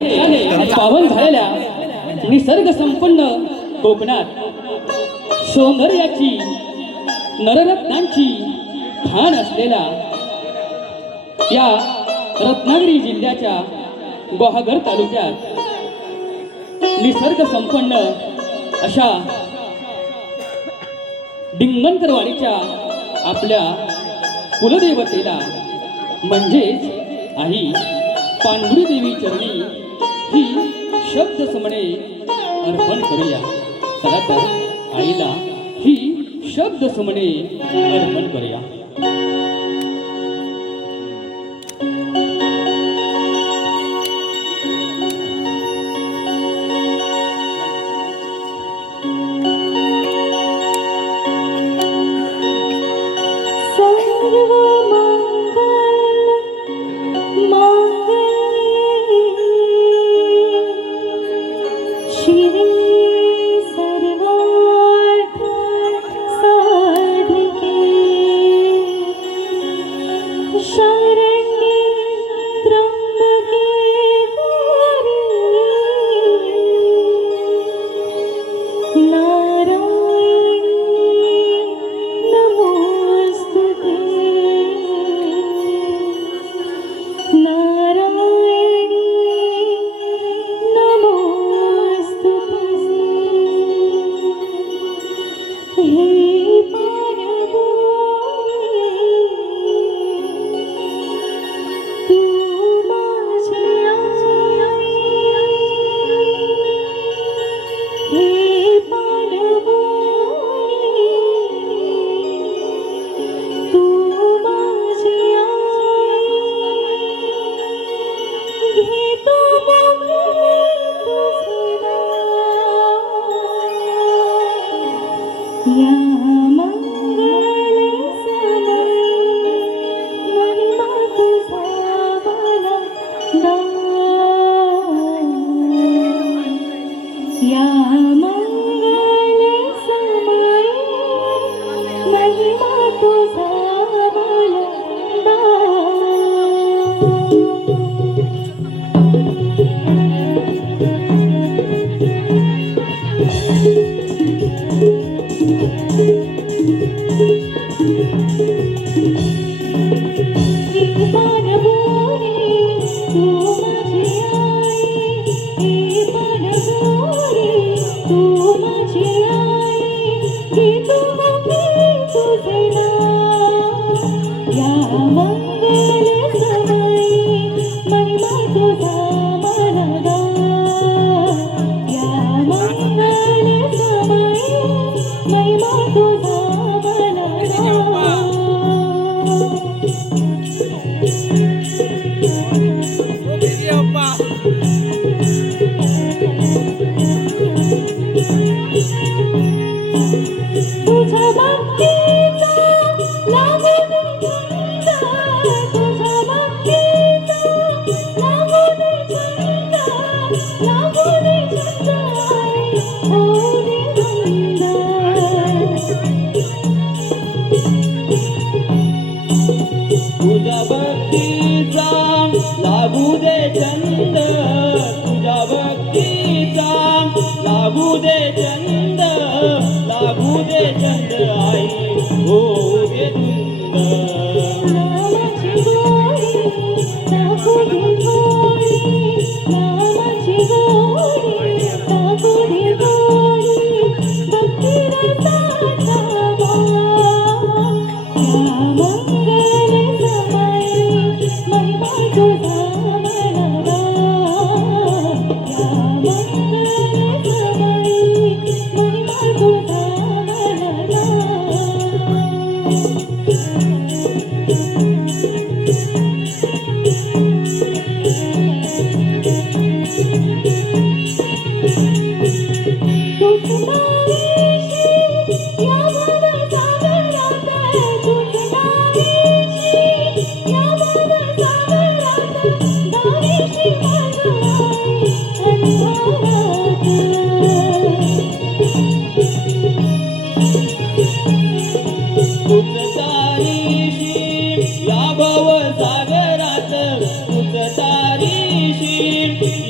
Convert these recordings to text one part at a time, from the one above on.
पावन झालेल्या निसर्ग संपन्न कोकणात सौंदर्याची नररत्नांची खाण असलेला या रत्नागिरी जिल्ह्याच्या गुहागर तालुक्यात निसर्ग संपन्न अशा डिंगणकरवाडीच्या आपल्या कुलदेवतेला म्हणजेच आई पानगुडी देवी चरणी ही शब्द समणे अर्पण करूया। चला तर आईला ही शब्द समणे अर्पण करूया।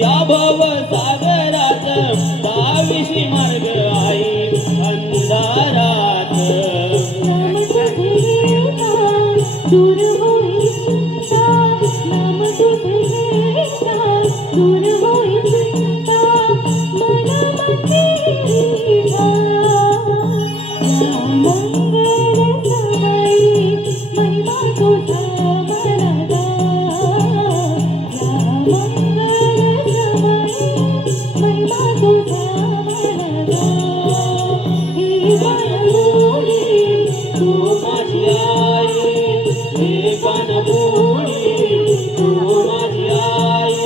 या भव सागरात दाविशी मार्ग आई अंधारात नाम तुझे घेता दूर होई चिंता नाम तुझे घेता दूर होई चिंता मन मंदिरी जा या मंगल समयी महिमा तुझा मला गा या मंगल समयी महिमा तुझा मला गा हे पाणबुडी तू माझी आई हे पाणबुडी तू माझी आई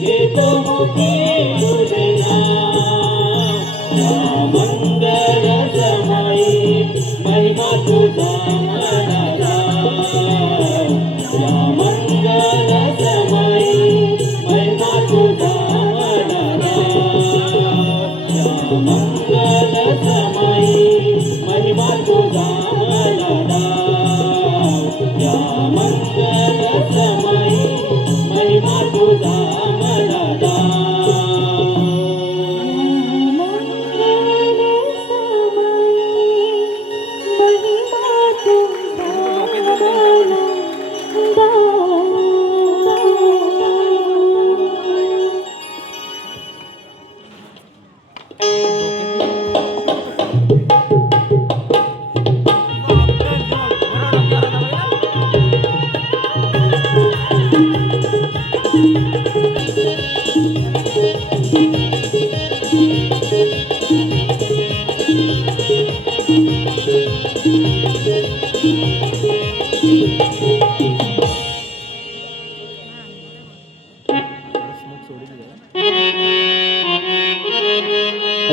घेतो मुठी तुझे नाव या मंगल समयी महिमा तुझा मला गाव या मंगल समयी महिमा तुझा मला गाव या मंगल समयी महिमा तुझा मला गाव या मंगल समयी महिमा तुझा मला गाव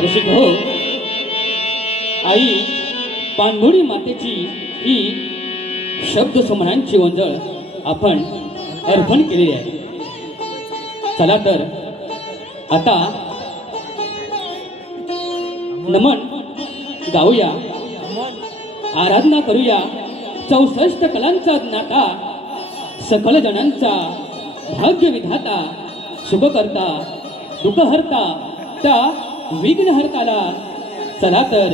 रसिक हो, आई पाणबुडी मातेची ही शब्द समरांची ओंजळ आपण अर्पण केलेली आहे. चला तर आता नमन गाऊया, आराधना करूया 64 कलांचा ज्ञाता, सकल जनांचा भाग्य विधाता, शुभकर्ता दुःखहर्ता त्या विघ्नहर्ताला. चला तर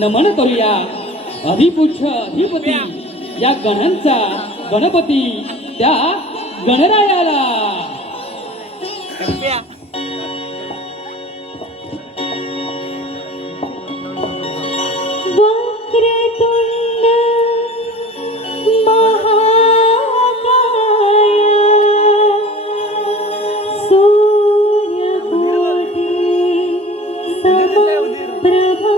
नमन करूया अधिपूज्य अधिपती या गणांचा गणपती त्या गणरायाला. वक्रतुंड महाकाय सूर्यकोटि समप्रभा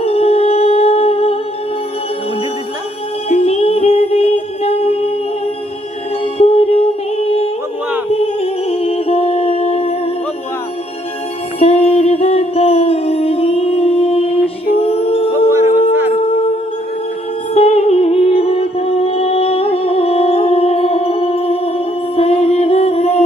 निर्विघ्नं कुरु मे देव सर्वकार्येषु सर्वदा सर्वकार्येषु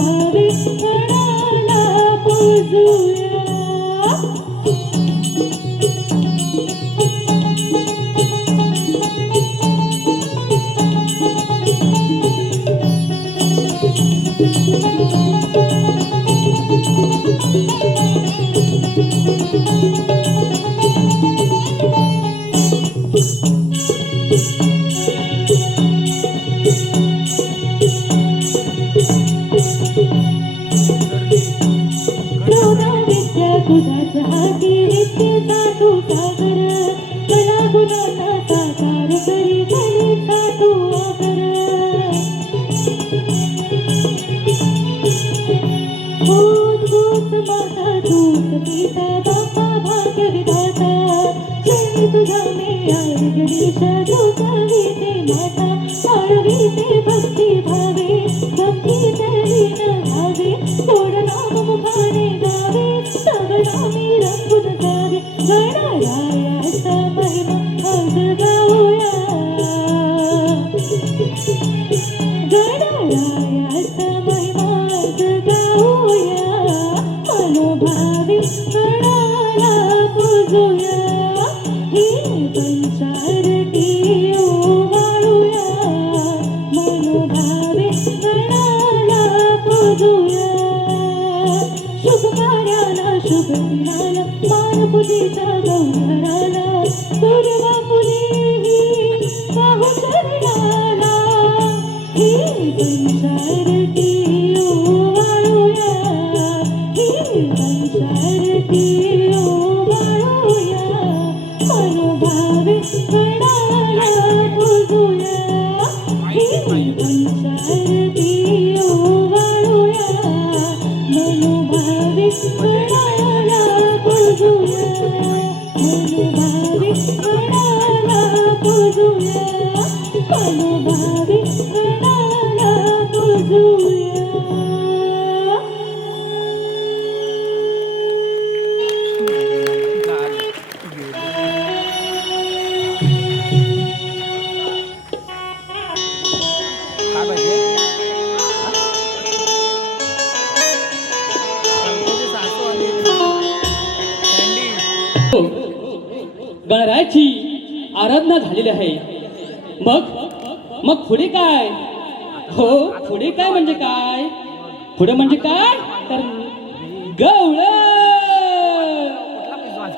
मनोभावे गणाला पूजूया. प्रौढ विद्या तुझ्याच हाती, विद्येचा तू सागर, कला गुणांना साकार करी कलेचा तू आगर. हो तूच माता तूच पिता बापा भाग्य विधाता, जय तुझा मी आई गणेश तुझा विते माता, वाढविते भक्ती भावे भक्तीचे लीन भावे, गोड नाम मुखाने गावे तव नामी रंगून जावे. गणरायाचा महिमा आज गाऊया, गणरायाचा महिमा आज गाऊया. मनोभावे गणाला पूजूया, ही पंचारती ओवाळूया. मनोभावे गणाला पूजूया, शुभ कार्याला शुभ दिनाला मान पूजेचा गौराला, दुर्वा पुरी बाहू चरणाला. ही पंचारती ओवाळूया, ही पंचारती ओवाळूया. मनोभावे गणाला पूजूया, ही पंचारती ओवाळूया. मनोभावे गणाला पूजूया, मनोभावे गणाला पूजूया, मनोभावे गणाला पूजूया. काय पाहिजे सासू आली कँडी. गणरायाची आराधना झालेली आहे. मग मग पुढे काय? हो पुढे काय म्हणजे काय? पुढे म्हणजे काय तर गवळ. कुठला विश्वास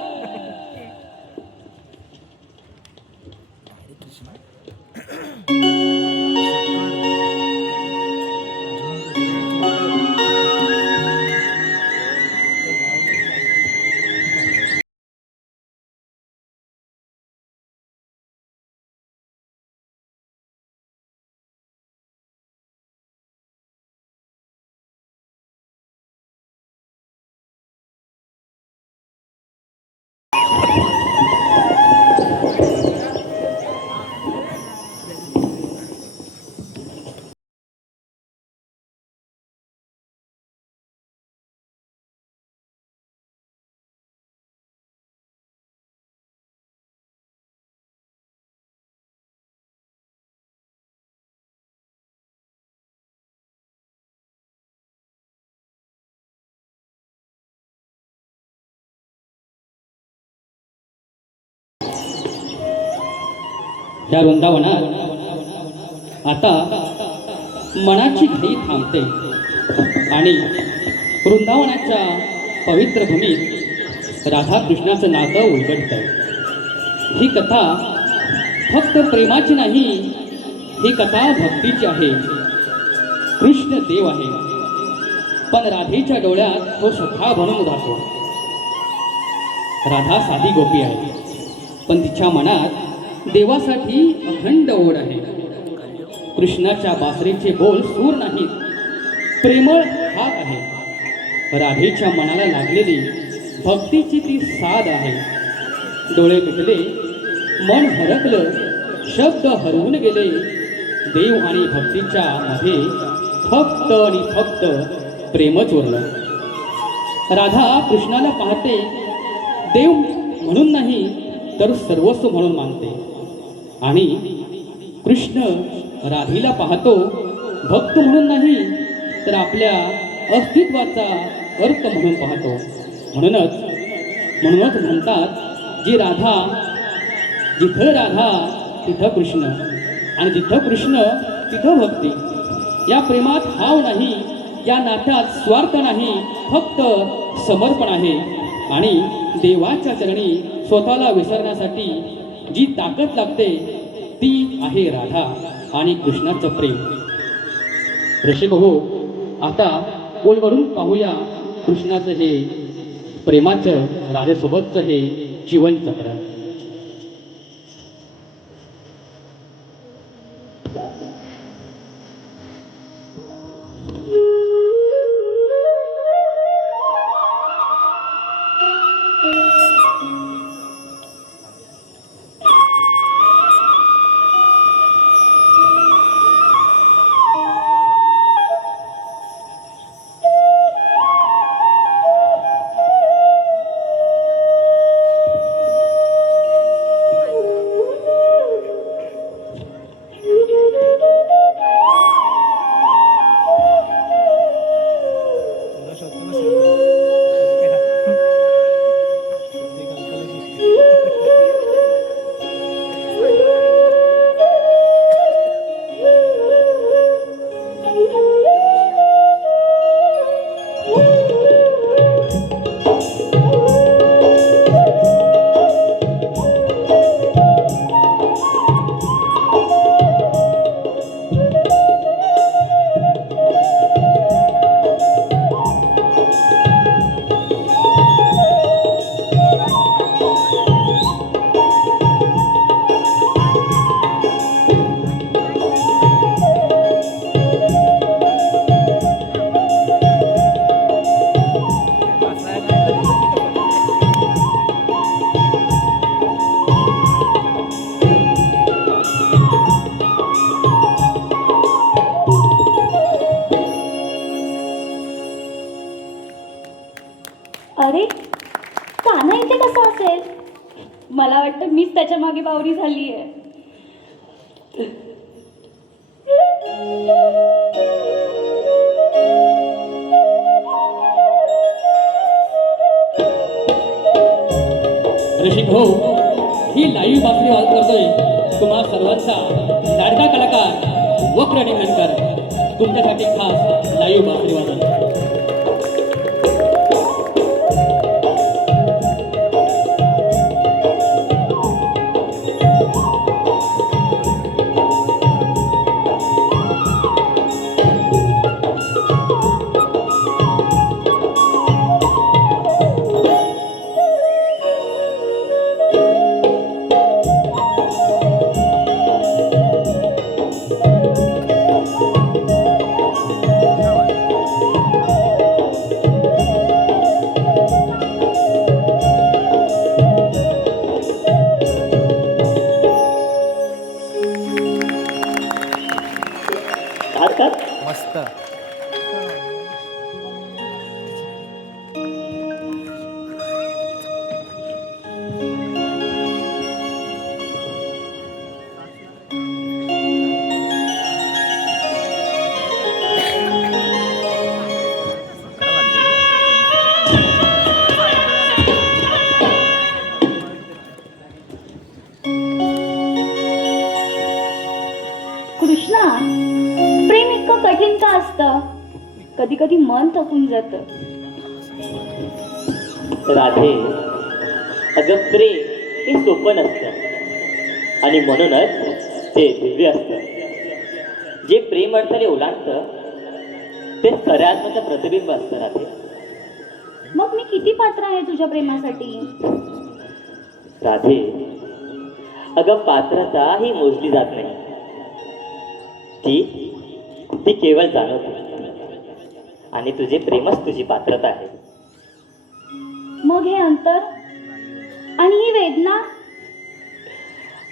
या वृंदावनात आता मनाची घाई थांबते आणि वृंदावनाच्या पवित्र भूमीत राधाकृष्णाचं नातं उलगडतं. ही कथा फक्त प्रेमाची नाही, ही कथा भक्तीची आहे. कृष्ण देव आहे, पण राधेच्या डोळ्यात तो सखा बनून राहतो. राधा साधी गोपी आहे, पण तिच्या मनात देवासाठी अखंड ओढ आहे. कृष्णाच्या बासरीचे बोल सूर नाहीत, प्रेमळ हाक आहे. राधेच्या मनाला लागलेली भक्तीची ती साध आहे. डोळे मिटले, मन हरकलं, शब्द हरवून गेले. देव आणि भक्तीच्या मध्ये फक्त आणि फक्त प्रेमच उरलं. राधा कृष्णाला पाहते, देव म्हणून नाही तर सर्वस्व म्हणून मानते. आणि कृष्ण राधेला पाहतो, भक्त म्हणून नाही तर आपल्या अस्तित्वाचा अर्थ म्हणून पाहतो. म्हणूनच म्हणतात जिथं राधा तिथं कृष्ण आणि जिथं कृष्ण तिथं भक्ती. या प्रेमात हाव नाही, या नात्यात स्वार्थ नाही, फक्त समर्पण आहे. आणि देवाच्या चरणी स्वतःला विसरण्यासाठी जी ताकद लागते ती आहे राधा आणि कृष्णाचं प्रेम. रसिक हो, आता ओळवरून पाहूया कृष्णाचं हे प्रेमाचं राधेसोबतचं हे जीवन चक्र. तुला शोधतो ना शुद्धी कल्पना शुद्धी. अरे कान्हा इथे कसा असेल? मला वाटतं मीच त्याच्या मागे बावरी झाली आहे. रसिक हो, ही लाईव्ह बातमी करतोय तुम्हा सर्वांचा लाडका कलाकार वक्र निंगणकर. तुमच्यासाठी खास लाईव्ह बातमी वादन. मस्त. कृष्णा, प्रेम इतकं कठीण का असतं? कधी कधी मन थकून जातं. राधे, अगं प्रेम हे सोपं नसतं आणि म्हणूनच ते दिव्य असतं. जे प्रेम अडथळे ओलांडतं ते खऱ्या आत्म्याचं प्रतिबिंब असतं राधे. मग मी किती पात्र आहे तुझ्या प्रेमासाठी? राधे, अगं पात्रता ही मोजली जात नाही, ती केवळ जाणवते आणि तुझे प्रेमच तुझी पात्रता आहे. मग हे अंतर आणि ही वेदना?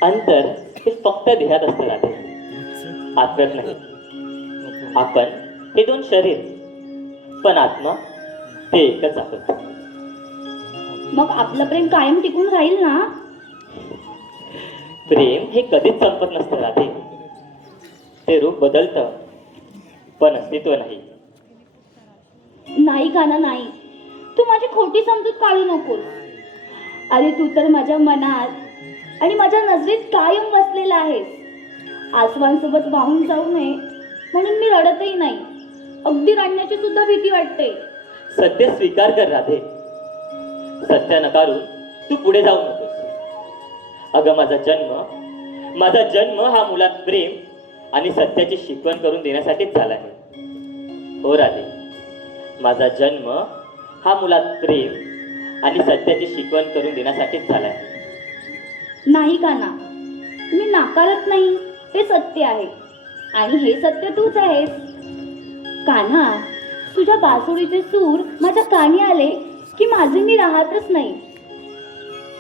अंतर हे फक्त देहात असतं राधे, आत्म्यात नाही. आपण हे दोन शरीर, पण आत्मा हे एकच आपण. मग आपलं प्रेम कायम टिकून राहील ना? प्रेम हे कधीच संपत नसतं राधे. ते रूप बदलतं पण अस्तित्व नाही. नाही काना नाही, तू माझी खोटी समजूत काढू नकोस. अरे तू तर माझ्या मनात आणि माझ्या नजरेत कायम बसलेला आहेस. आसवांसोबत वाहून जाऊ नये म्हणून मी रडतही नाही. अगदी रडण्याची सुद्धा भीती वाटते. सत्य स्वीकार कर राधे. सत्य नकारून तू पुढे जाऊ नकोस. अगं माझा जन्म हा मुलात प्रेम आणि सत्याची शिकवण करून देण्यासाठीच झाला आहे. हो राधे, माझा जन्म हा मुलात प्रेम आणि सत्याची शिकवण करून देण्यासाठीच झाला आहे. नाही काना, मी नाकारत नाही. हे सत्य आहे आणि हे सत्य तूच आहेस. कान्हा, तुझ्या बासुडीचे सूर माझ्या कानी आले की माझे मी राहतच नाही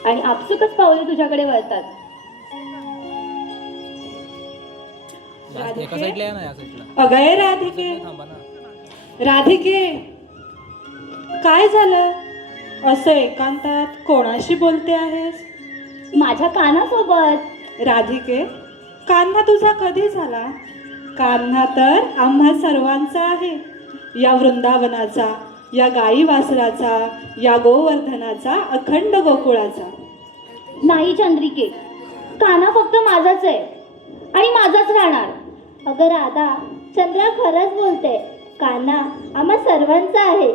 आणि आपसुकच पावले तुझ्याकडे वळतात. एका साईडला या ना, या साईडला अगं राधिके, थांबा ना. राधिके, काय झालं? असं एकांतात कोणाशी बोलते आहेस? माझ्या कानासोबत. राधिके, कान्हा तुझा कधी झाला? कान्हा तर आम्हा सर्वांचा आहे. या वृंदावनाचा, या गाई वासराचा, या गोवर्धनाचा, अखंड गोकुळाचा. नाही चंद्रिके, काना फक्त माझाच आहे आणि माझाच राहणार. अगं राधा, चंद्रा खरंच बोलते. काना आम्हा सर्वांचा आहे.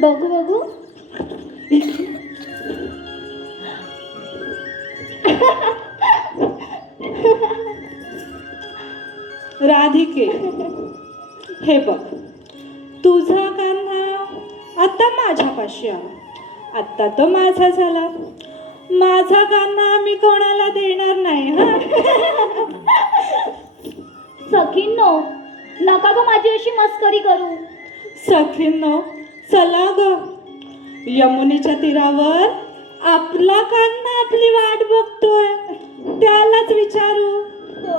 बघू बघू. राधिके, हे बघ, तुझा कान्हा आता माझ्यापाशी आला. आता तो माझा झाला. माझा कान्हा मी कोणाला देणार नाही. सखींनो, नका ग माझी अशी मस्करी करू. सखींनो, चला ग, यमुनेच्या तीरावर आपला कान्हा आपली वाट बघतोय. त्यालाच विचारू.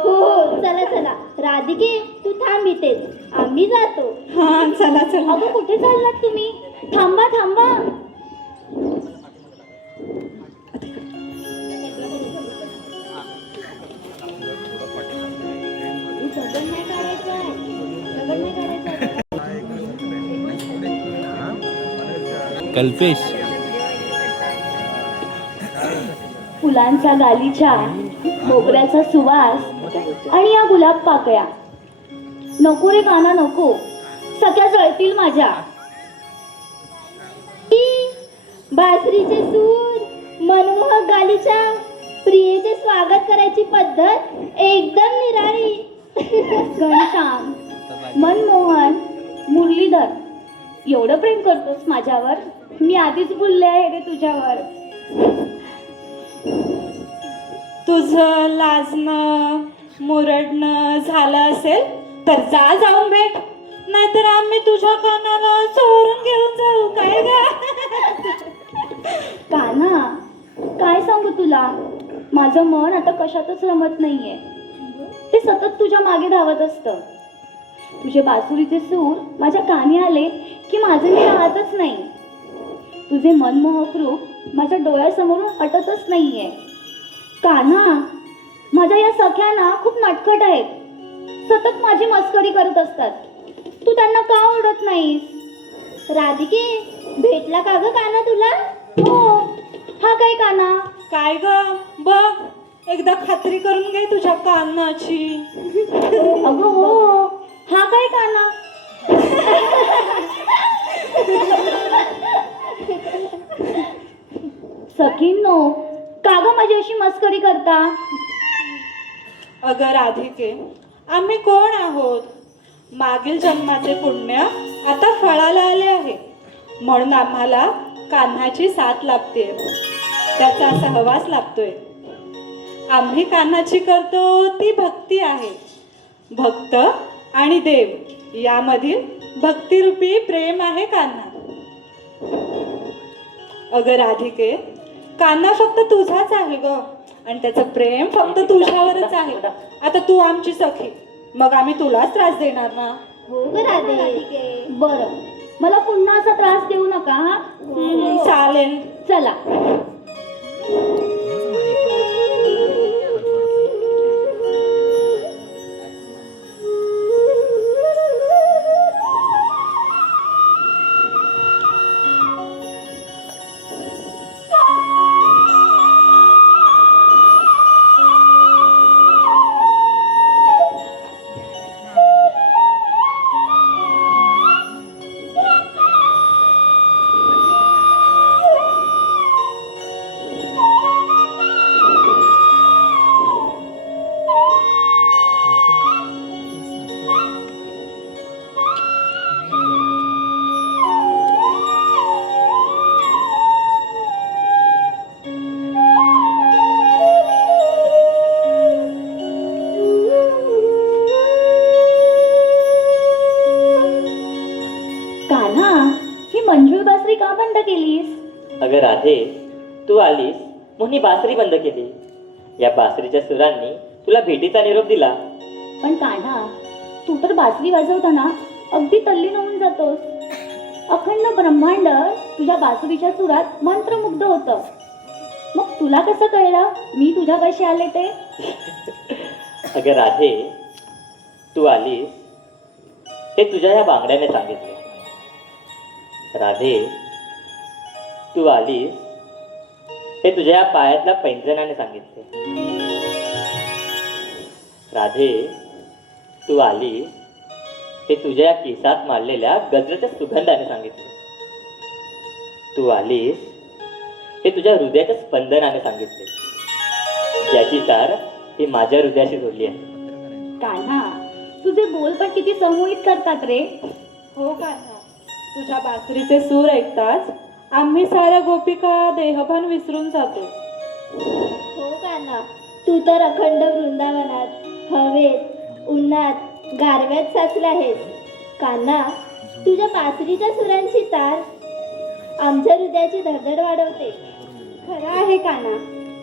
हो चला चला. राधिके, तू थांब इथेच, आम्ही जातो. हा चला चला. अगं कुठे चाललात तुम्ही? थांबा थांबा. दगड नाही काढायचंय. दगड नाही काढायचंय. कल्पेश, फुलांचा गालीच्या, मोगऱ्याचा सुवास आणि या गुलाब पाकळ्या. नको रे काना नको, सख्या जळतील माझ्या. बासरीचे सूर, मनमोहक गालीच्या, प्रियेचे स्वागत करायची पद्धत एकदम निराळी. घनश्याम, मनमोहन, मुरलीधर, एवढं प्रेम करतोस माझ्यावर? मी आधीच बोलले आहे रे तुझ्यावर. तुझं लाजणं मुरडणं झालं असेल तर जा, जाऊन भेट. नाहीतर आम्ही तुझ्या कानाला चोरून घेऊन जाऊ. काय ग? काना, काय सांगू तुला, माझं मन आता कशातच रमत नाहीये. ते सतत तुझ्या मागे धावत असतं. तुझे बासुरीचे सूर माझ्या कानी आले की माझे मी राहतच नाही. तुझे मनमोहक रूप माझ्या डोळ्यासमोरून हटतच नाहीये. कान्हा, माझ्या या सख्याना खूप नटखट आहेत. सतत माझी मस्करी करत असतात. तू त्यांना का ओरडत नाहीस? राधिके, भेटला का ग काना तुला? हो. हा काय काना? काय ग, बघ, एकदा खात्री करून घे तुझ्या कानाची. अगं हो. हा काय काना? सखींनो, का ग माझी अशी मस्करी करता? अगं राधिके, आम्ही कोण आहोत? मागील जन्माचे पुण्य आता फळाला आले आहे, म्हणून आम्हाला कान्हाची साथ लाभते, त्याचा सहवास लाभतोय. आम्ही कान्हाची करतो ती भक्ती आहे. भक्त आणि देव यामधील भक्तिरूपी प्रेम आहे कान्हा. अगं राधिके, कान्हा फक्त तुझाच आहे ग, आणि त्याचं प्रेम फक्त तुझ्यावरच आहे. आता तू आमची सखी, मग आम्ही तुलाच त्रास देणार ना? हो ग राधे. बरं, मला पुन्हा असा त्रास देऊ नका हा. चालेल. चला. बंद केलीस? अगं राधे, तू आलीस म्हणून ही बासरी बंद केली. या बासरीच्या सुरांनी तुला भेटीचा निरोप दिला. पण कान्हा, तू तर बासरी वाजवताना अगदी तल्लीन होऊन जातोस. अखंड ब्रह्मांड तुझ्या बासरीच्या सुरात मंत्रमुग्ध होतं. मग तुला कसं कळलं मी तुझ्यापाशी आले ते? अगं राधे, तू आलीस हे तुझ्या ह्या बांगड्याने सांगितले. राधे, तू आलीस हे तुझ्या या पायातल्या पैंजणाने सांगितले. राधे, तू आलीस हे तुझ्या या केसात मारलेल्या गजराच्या सुगंधाने सांगितले. तू आलीस हे तुझ्या हृदयाच्या स्पंदनाने सांगितले, ज्याची तार ही माझ्या हृदयाशी जोडली आहे. कान्हा, तुझे बोल पण किती संमोहित करतात रे. हो कान्हा, तुझ्या बासरीचे सूर ऐकताच आम्ही साऱ्या गोपिका देहभान विसरून जातो. हो कान्हा, तू तर अखंड वृंदावनात, हवेत, उन्हात, गारव्यात साचला आहेस. कान्हा, तुझ्या बासरीच्या सुरांची तार आमच्या हृदयाची धडधड वाढवते. खरं आहे कान्हा,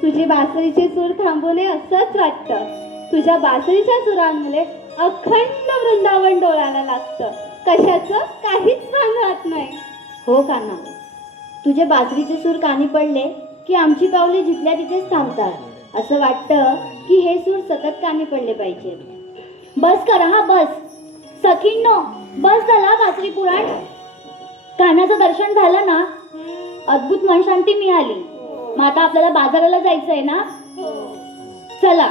तुझी बासरीचे सूर थांबू नये असंच वाटतं. तुझ्या बासरीच्या सुरांमुळे अखंड वृंदावन डोळायला लागतं. कशाचं काहीच भान राहत नाही. हो कान्हा, तुझे बासरीचे सूर कानी पडले की आमची पावले जिथल्या तिथेच थांबतात. असं वाटतं की हे सूर सतत कानी पडले पाहिजेत. बस करा हा, बस. सखींनो, बस झाला बासरी पुराण. कान्हाचं दर्शन झालं ना, अद्भुत मन शांती मिळाली. मग आता आपल्याला बाजाराला जायचंय ना? चला.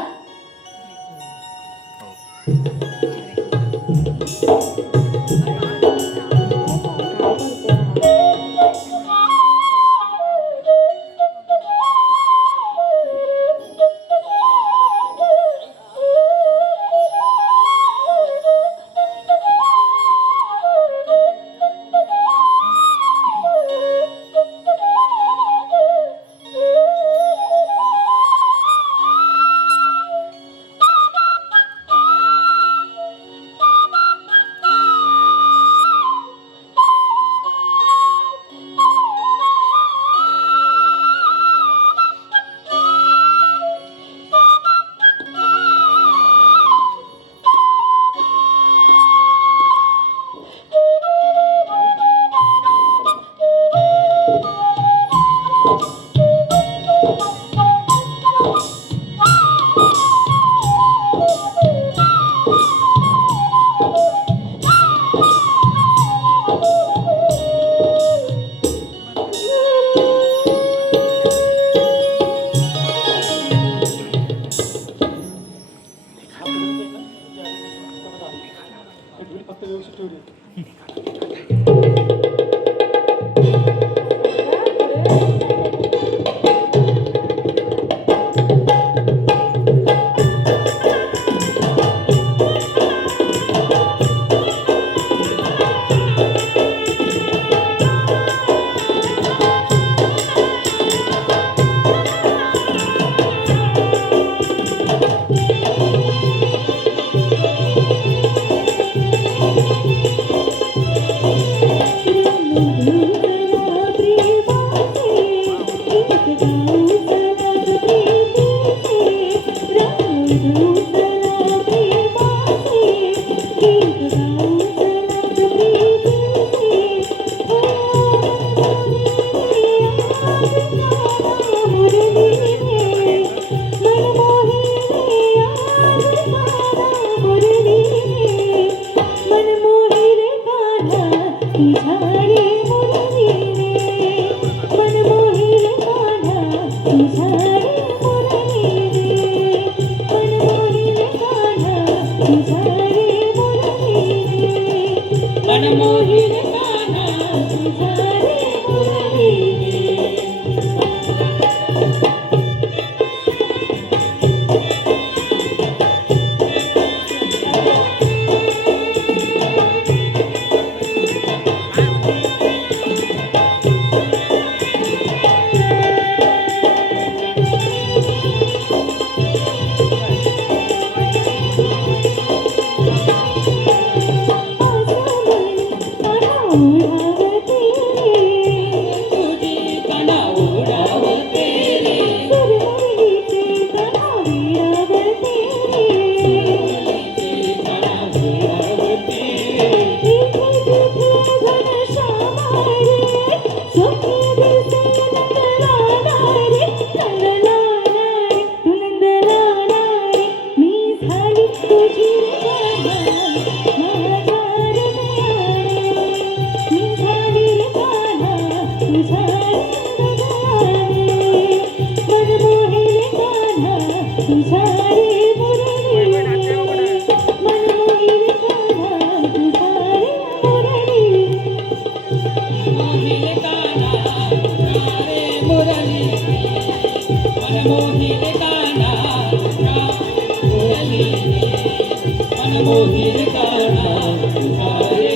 मोहिनी काना तुझा रे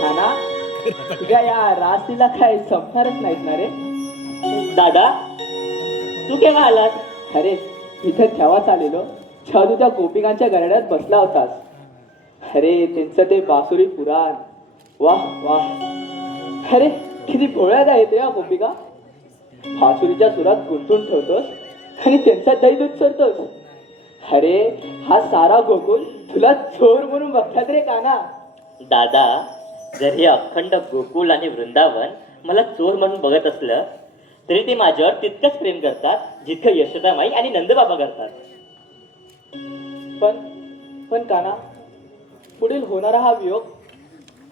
खाना तुझ्या या राशीला काय संपणारच नाहीत ना रे. दादा तू केव्हा आलास? अरे इथं केव्हाच आलेलो जेव्हा तू त्या गोपिकांच्या गरड्यात बसला होतास. अरे त्यांचं ते बासुरी पुराण वाह वाह. अरे किती भोळ्यात आहे ते गोपिका. बासुरीच्या सुरात गुंतून ठेवतोस आणि त्यांचा दही दूध चरतोस. अरे हा सारा गोकुळ तुला चोर म्हणून बघतात रे काना. दादा जर हे अखंड गोकुल आणि वृंदावन मला चोर म्हणून बघत असलं तरी ते माझ्यावर तितकंच प्रेम करतात जितकं यशोदामाई आणि नंदबाबा करतात. पण काना पुढील होणारा हा वियोग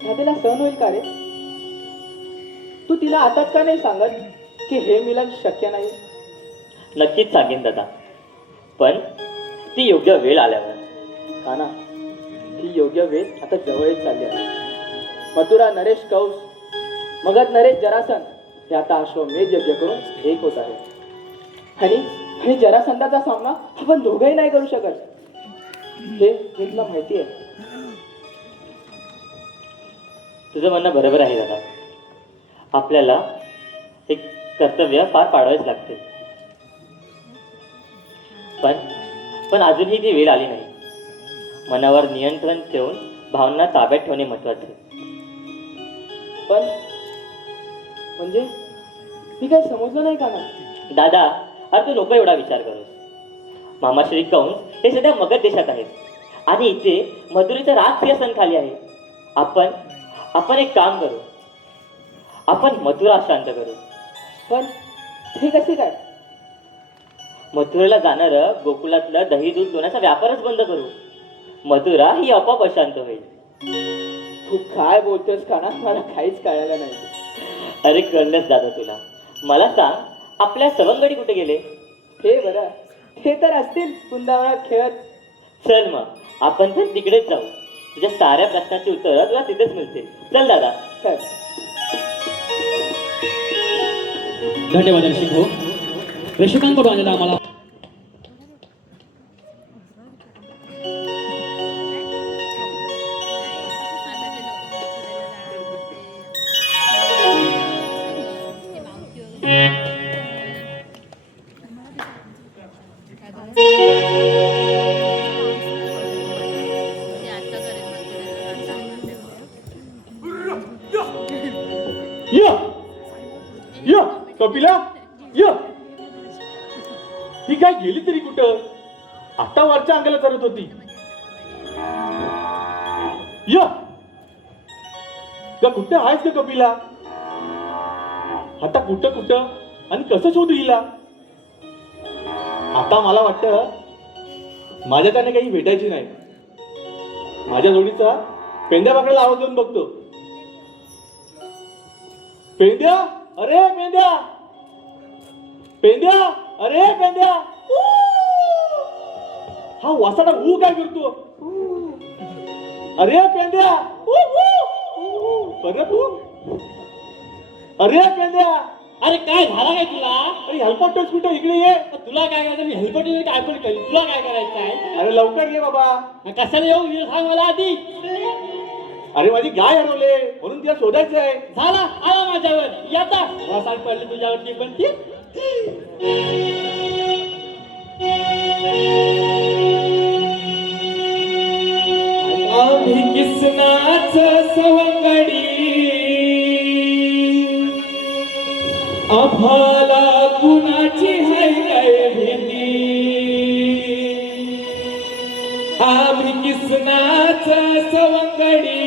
राधेला सहन होईल का रे. तू तिला आताच का नाही सांगत की हे मिलन शक्य नाही. नक्कीच सांगेन दादा, पण ती योग्य वेळ आल्यावर. काना ही योग्य वेळ आता जवळच चालली आहे. मथुरा नरेश कौस मगध नरेश जरासंध हे आता अश्वमेध यज्ञ करून एक होत आहे. आणि जरासंधाचा सामना आपण दोघंही नाही करू शकत. हे तुला माहिती आहे. तुझं म्हणणं बरोबर आहे दादा. आपल्याला एक कर्तव्य पार पाडावेच लागते. पण अजूनही ती वेळ आली नाही. मनावर नियंत्रण ठेवून भावना ताब्यात ठेवणे महत्वाचे. पण म्हणजे मी काही समजलं नाही का ना. दादा अरे तू नको एवढा विचार करूस. मामाश्री कंस हे सध्या मगध देशात आहेत आणि इथे मथुरेचा राज सिंहासन खाली आहे. आपण एक काम करू. आपण मथुरा शांत करू. पण हे कसे काय. मथुरेला जाणारं गोकुलातलं दही दूध लोण्याचा व्यापारच बंद करू. मथुरा ही आपोआप अशांत होईल. तू काय बोलतोस का ना मला काहीच कळायला नाही. अरे कळलंच दादा तुला. मला सांग आपल्या सवंगडी कुठे गेले? हे बरं हे तर असतील वृंदावनात खेळत. चल मग आपण पण तिकडेच जाऊ. तुझ्या साऱ्या प्रश्नाची उत्तरं तुला तिथेच मिळतील. चल दादा. चल. धन्यवाद रसिक हो. रसिकांकडून आलेला आम्हाला कपिला य ही काय गेली तरी कुठं. आता वरच्या अंगाला करत होती. य कुठं आहेस का कपिला. आता कुठं आणि कसं शोधू हिला. आता मला वाटतं माझ्या त्याने काही भेटायची नाही. माझ्या जोडीचा पेंद्या बाकड्याला आवाज देऊन बघतो. पेंद्या अरे पेंद्या पेंद्या अरे पेंद्या. हा वासाडा काय करतो. अरे पेंद्या अरे पेंद्या. अरे काय झालं काय तुला. अरे हेल्पॉटेस कुठं इकडे ये. तुला काय करायचं. मी हेल्पट काय पण करेल. तुला काय करायचं आहे. अरे लवकर ये बाबा. कशाला येऊ हे सांग मला आधी. अरे माझी गाय हरवले म्हणून तिला शोधायचं आहे. झाला आला माझ्यावर. येता वासाड पडली तुझ्यावरती पण ती. आम्ही किसनाच सवंगडी आम्हाला कुणाची हाय काय भीती. आम्ही किसनाच सवंगडी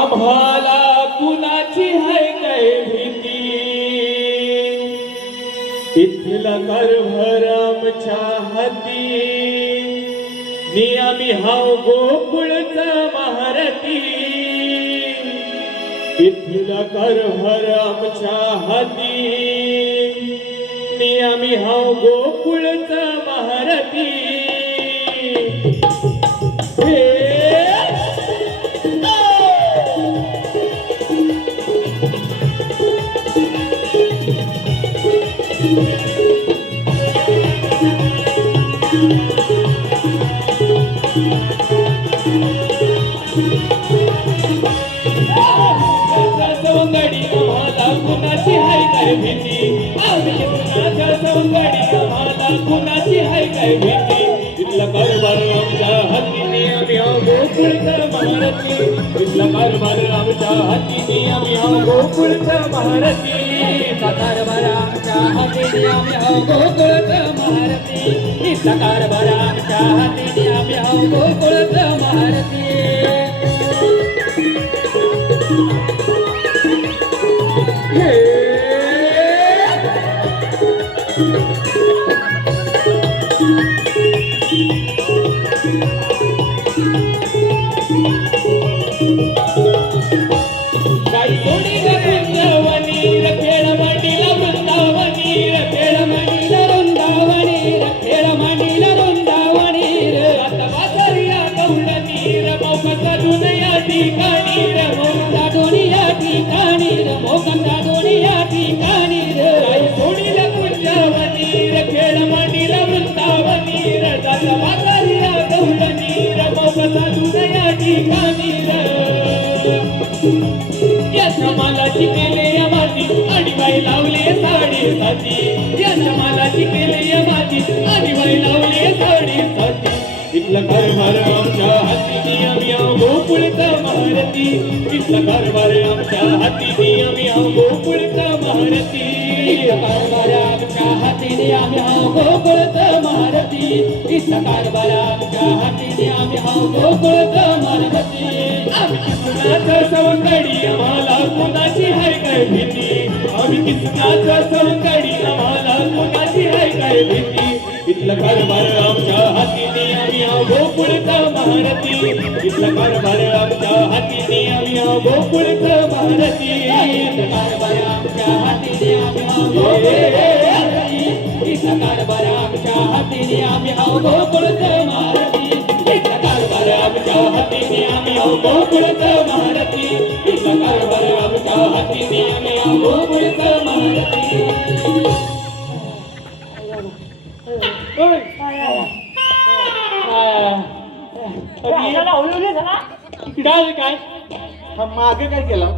आम्हाला कुणाची हाय काय भीती. इथला गर्भर आमच्या हाती नियमी हाव गोकुळचा महारथी. विठ्ठल कारभार आमच्या हाती नि आम्ही हाव गोकुळचा महारथी सवंगडी आम्हाला कुणाची हाय काय भीती आम्ही कुणाच्या सवंगडी आम्हाला कुणाची हाय काय भीती इथला कारभार आमच्या हातीने आम्ही आहो गोकुळचा महारथी इथला कारभार आमच्या हातीने आम्ही आहो गोकुळचा महारथी इथला कारभार आमच्या हातीने आम्ही आहो गोकुळचा महारथी इथला कारभार आमच्या हातीने आम्ही आहो गोकुळचा महारथी मालाची केले या माती आणि बाई लावले साडेसाती या मालाची केले या माती आणि बाई लावले साडेसाती इथला कारभार आमच्या हातीने आम्ही आहो गोकुळचा महारथी इथला कारभार आमच्या हातीने आम्ही आहो गोकुळचा महारथी कारभार आमच्या हातीने आम्ही आहो गोकुळचा महारथी इथला कारभार आमच्या हातीने आम्ही आहो गोकुळचा महारथी आम्ही किसनाचा सवंगडी आम्हाला कुणाची हाय काय भीती आम्ही किसनाचा सवंगडी आम्हाला कुणाची हाय काय भीती इथला कारभार आमच्या हातीने आम्ही आहो गोकुळचा महारथी इथला कारभार आमच्या हातीने आम्ही आहो गोकुळचा महारथी इथला कारभार आमच्या हातीने आम्ही आहो गोकुळचा इथला कारभार आमच्या हातीने आम्ही आहो गोकुळचा महारथी इथला कारभार आमच्या हातीने आम्ही आहो गोकुळचा महारथी इथला कारभार आमच्या हातीने आम्ही आहो गोकुळचा महारथी काय मागे काय केलं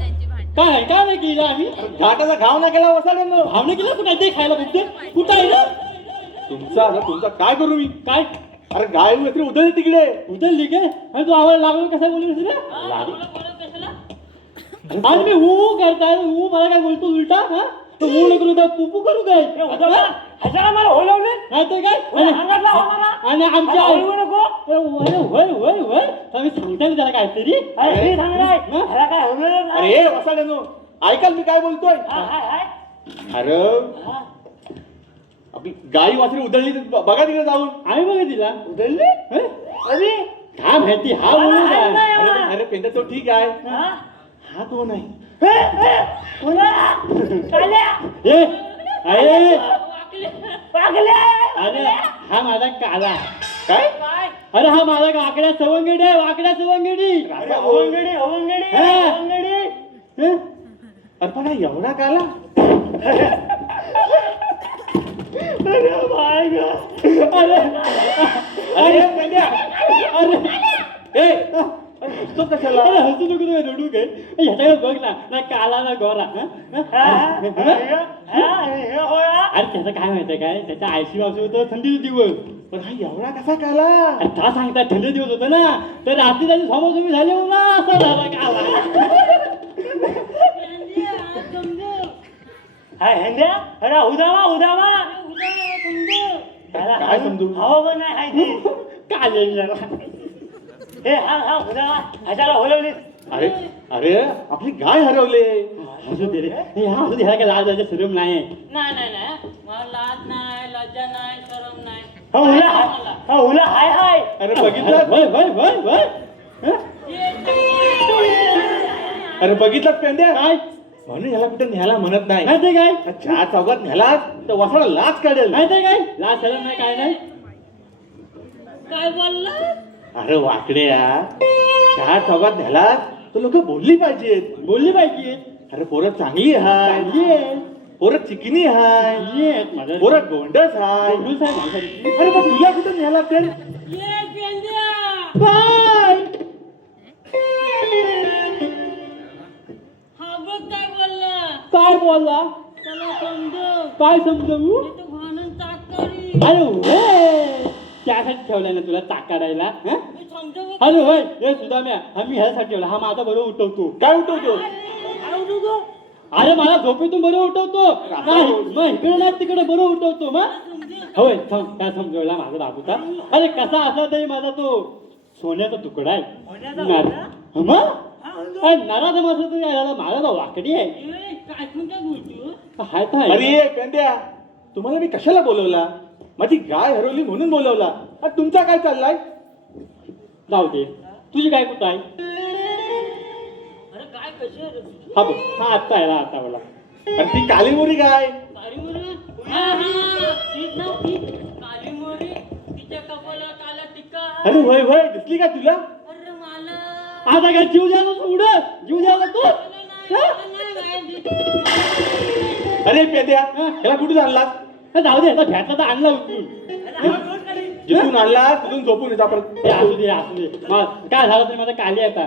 काय काय नाही केलं आम्ही घाटाचा घाव ना केला वसाड्यानं भाव नाही केला कुठे ते खायला बघते कुठं आहे ना तुमचा काय करू मी काय अरे गाय तरी उधळली तिकडे उधळली काय आणि तू आवाज लागलो कसा बोलली आणि मी हू करताय हू मला काय बोलतो उलटा हा तो हू करू द्या पुपू करू काय मला होलवले नाही तर काय आणि आमच्या होय होय होय आम्ही सांगताय त्याला काहीतरी अरे वसाड्यानो ऐकाल मी काय बोलतोय अरे आपली गाई वासरी उधळली बघा तिकडे जाऊन आम्ही बघा तिला उधळली अरे हा माहिती हा अरे पेंदा तो ठीक आहे हा कोण आहे अरे हा माझा काला काय अरे हा माझा वाकड्या सवंगडी आहे वाकड्या सवंगडी अरे पण एवढा काला अरे अरे हसतो कशाला हसू नको रडू काय ह्याच्याकडे बघ ना काला ना गोरा अरे त्याचं काय माहितीये काय त्याच्या आयशी वाजू होतं थंडीचे दिवस पण हा एवढा कसा काला का सांगता थंडी दिवस होतं ना तर रात्री त्याची समोर तुम्ही झाले हो ना असा झाला काला अरे उदामा काय समजू हवा पण नाही काले अरे अरे आपली गाय हरवले हसू दे रे हसू दे काय लाज लाज शरम नाही मला लाज नाही लज्जा नाही शरम नाही हाय अरे बघितलं अरे बघितलं पेंद्या काय म्हणून ह्याला कुठे न्यायला म्हणत नाही ते काय चहा चौकात न्याला तर वसाला लाच काढेल नाही ते काय लाच झालं नाही काय नाही काय बोलला अरे वाकड्या चहा चौकात न्याला तर लोक बोलली पाहिजे अरे पोरं चांगली हाय पोरं चिकनी हाय पोरं गोंडस हाय अरे मग तुला कुठे न्यायला तर ये पेंद्या काय हा बघ काय बोलला काय बोलला त्याला समजव काय समजवू नाही तर भांडण ताकरी अरे होय त्यासाठी ठेवलाय ना तुला ताक काढायला हं? मी समजव अरे होय हे सुदाम्या आम्ही ह्यासाठी ठेवला हा माझा बरोबर उठवतो काय उठवतो अरे मला झोपेतून बरोबर उठवतो नाही मग इकडे नाही तिकडे बरोबर उठवतो मग होय काय समजवला माझा बाबूचा अरे कसा असला तरी माझा तो सोन्याचा तुकडा आहे मग नाराज असला तरी याला माझा तो वाकडी आहे काय तुमच्या बोलतो हाय तर आहे. अरे पेंद्या तुम्हाला मी कशाला बोलवला माझी गाय हरवली म्हणून बोलवला आणि तुमचा काय चाललाय जाऊ दे तुझी काय कुठं आहे अरे काय कशी आहे रे? हा बघ हा आत्ता आहे आता मला आणि ती काली मोरी गाय काळी मोरी हा हा तीच ना ती काळी मोरी तिच्या कपाला काला टिक्का अरे वय वय दिसली का तुला अरे मला आता काय जीव द्यायला तू उडत जीव द्यायला तू अरे पेंद्या ह्याला कुठून आणलास जाऊ दे आता भेटला तर आणला उचलून जिथून आणलास तिथून झोपून येता परत ते असू दे मग काय झालं तरी माझा काली आता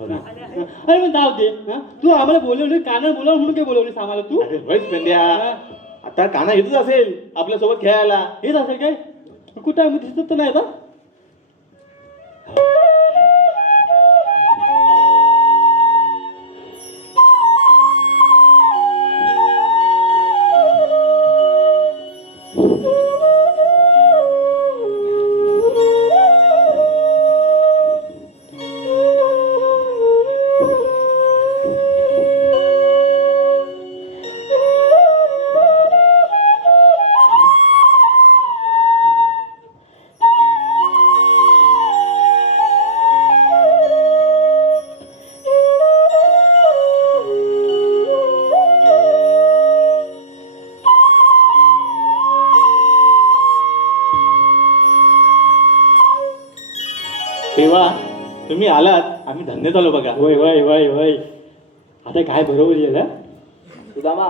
अरे पण जाऊ दे हं? तू आम्हाला बोलवली कानाला बोलावं म्हणून काय बोलवलीस आम्हाला तू अरे वयच पेंद्या आता काना येतच असेल आपल्या सोबत खेळायला हेच असेल काय कुठं आहे मग दिसत तर नाही आता तेव्हा तुम्ही आलात आम्ही धन्य झालो बघा होय होय होय होय आता काय बरोबर येईल हं? सुदामा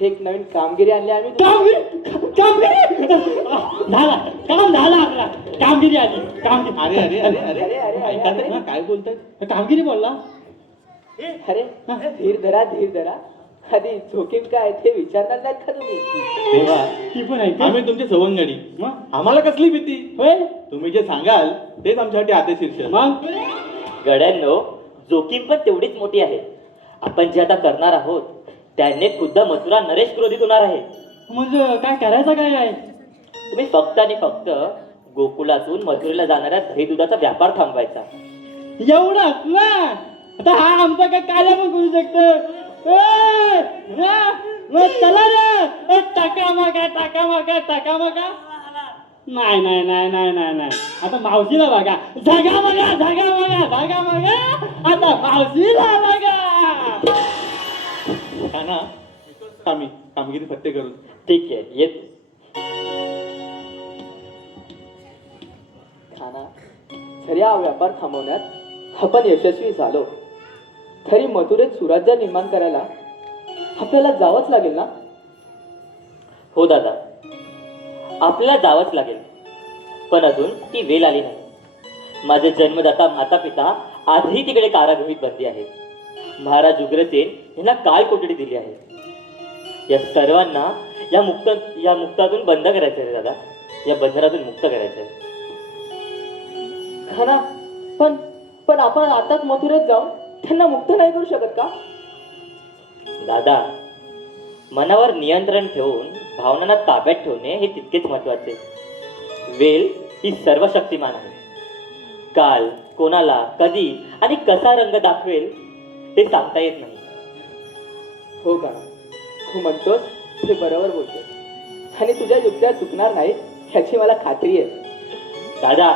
एक नवीन कामगिरी आणली आम्ही कामगिरी झाला काम झाला आपला कामगिरी आली कामगिरी अरे अरे अरे अरे अरे ऐका तरी ना, काय बोलताय कामगिरी बोलला अरे धीर धरा आधी जोखीम काय ते विचारणार नाहीत का तुम्ही तेव्हा ती पण आहे आम्ही तुमचे सवंगडी मग आम्हाला कसली भीती होय तुम्ही जे सांगाल तेच आमच्यासाठी आदेशीर्ष मग गड्यांनो जोखीम पण तेवढीच मोठी आहे आपण जे आता करणार आहोत त्याने खुद्द मथुरा नरेश क्रोधित होणार आहे म्हणजे काय करायचं काय आहे तुम्ही फक्त आणि फक्त गोकुलातून मथुरेला जाणाऱ्या दही दुधाचा व्यापार थांबवायचा एवढंच ना आता हा आमचा काय काल्या पण करू शकतो चला रे टाका मागा नाही नाही नाही नाही नाही नाही आता मावशीला बघा जागा बघा आता मावशीला बघा हा ना आम्ही कामगिरी फत्ते करू ठीक आहे येत खाना जरी हा व्यापार थांबवण्यात आपण यशस्वी झालो तरी मथुरेत सुराज्य निर्माण करायला आपल्याला जावंच लागेल ना हो दादा आपल्याला जावंच लागेल पण अजून ती वेळ आली नाही माझे जन्मदाता माता पिता आजही तिकडे कारागृहीत बंदी आहेत महाराज उग्रसेन यांना काय कोठडी दिली आहे या सर्वांना या मुक्तातून बंद करायचं आहे दादा या बंधनातून मुक्त करायचं आहे खाना पण आपण आताच मथुरेत जाऊन त्यांना मुक्त नाही करू शकत का दादा मनावर नियंत्रण ठेवून भावनांना ताब्यात ठेवणे हे तितकेच महत्वाचे वेल ही सर्वशक्तिमान आहे काल कोणाला कधी आणि कसा रंग दाखवेल ते सांगता येत नाही हो का तू म्हणतोस ते बरोबर बोलतोस आणि तुझ्या युक्त्या चुकणार नाहीत ह्याची मला खात्री आहे दादा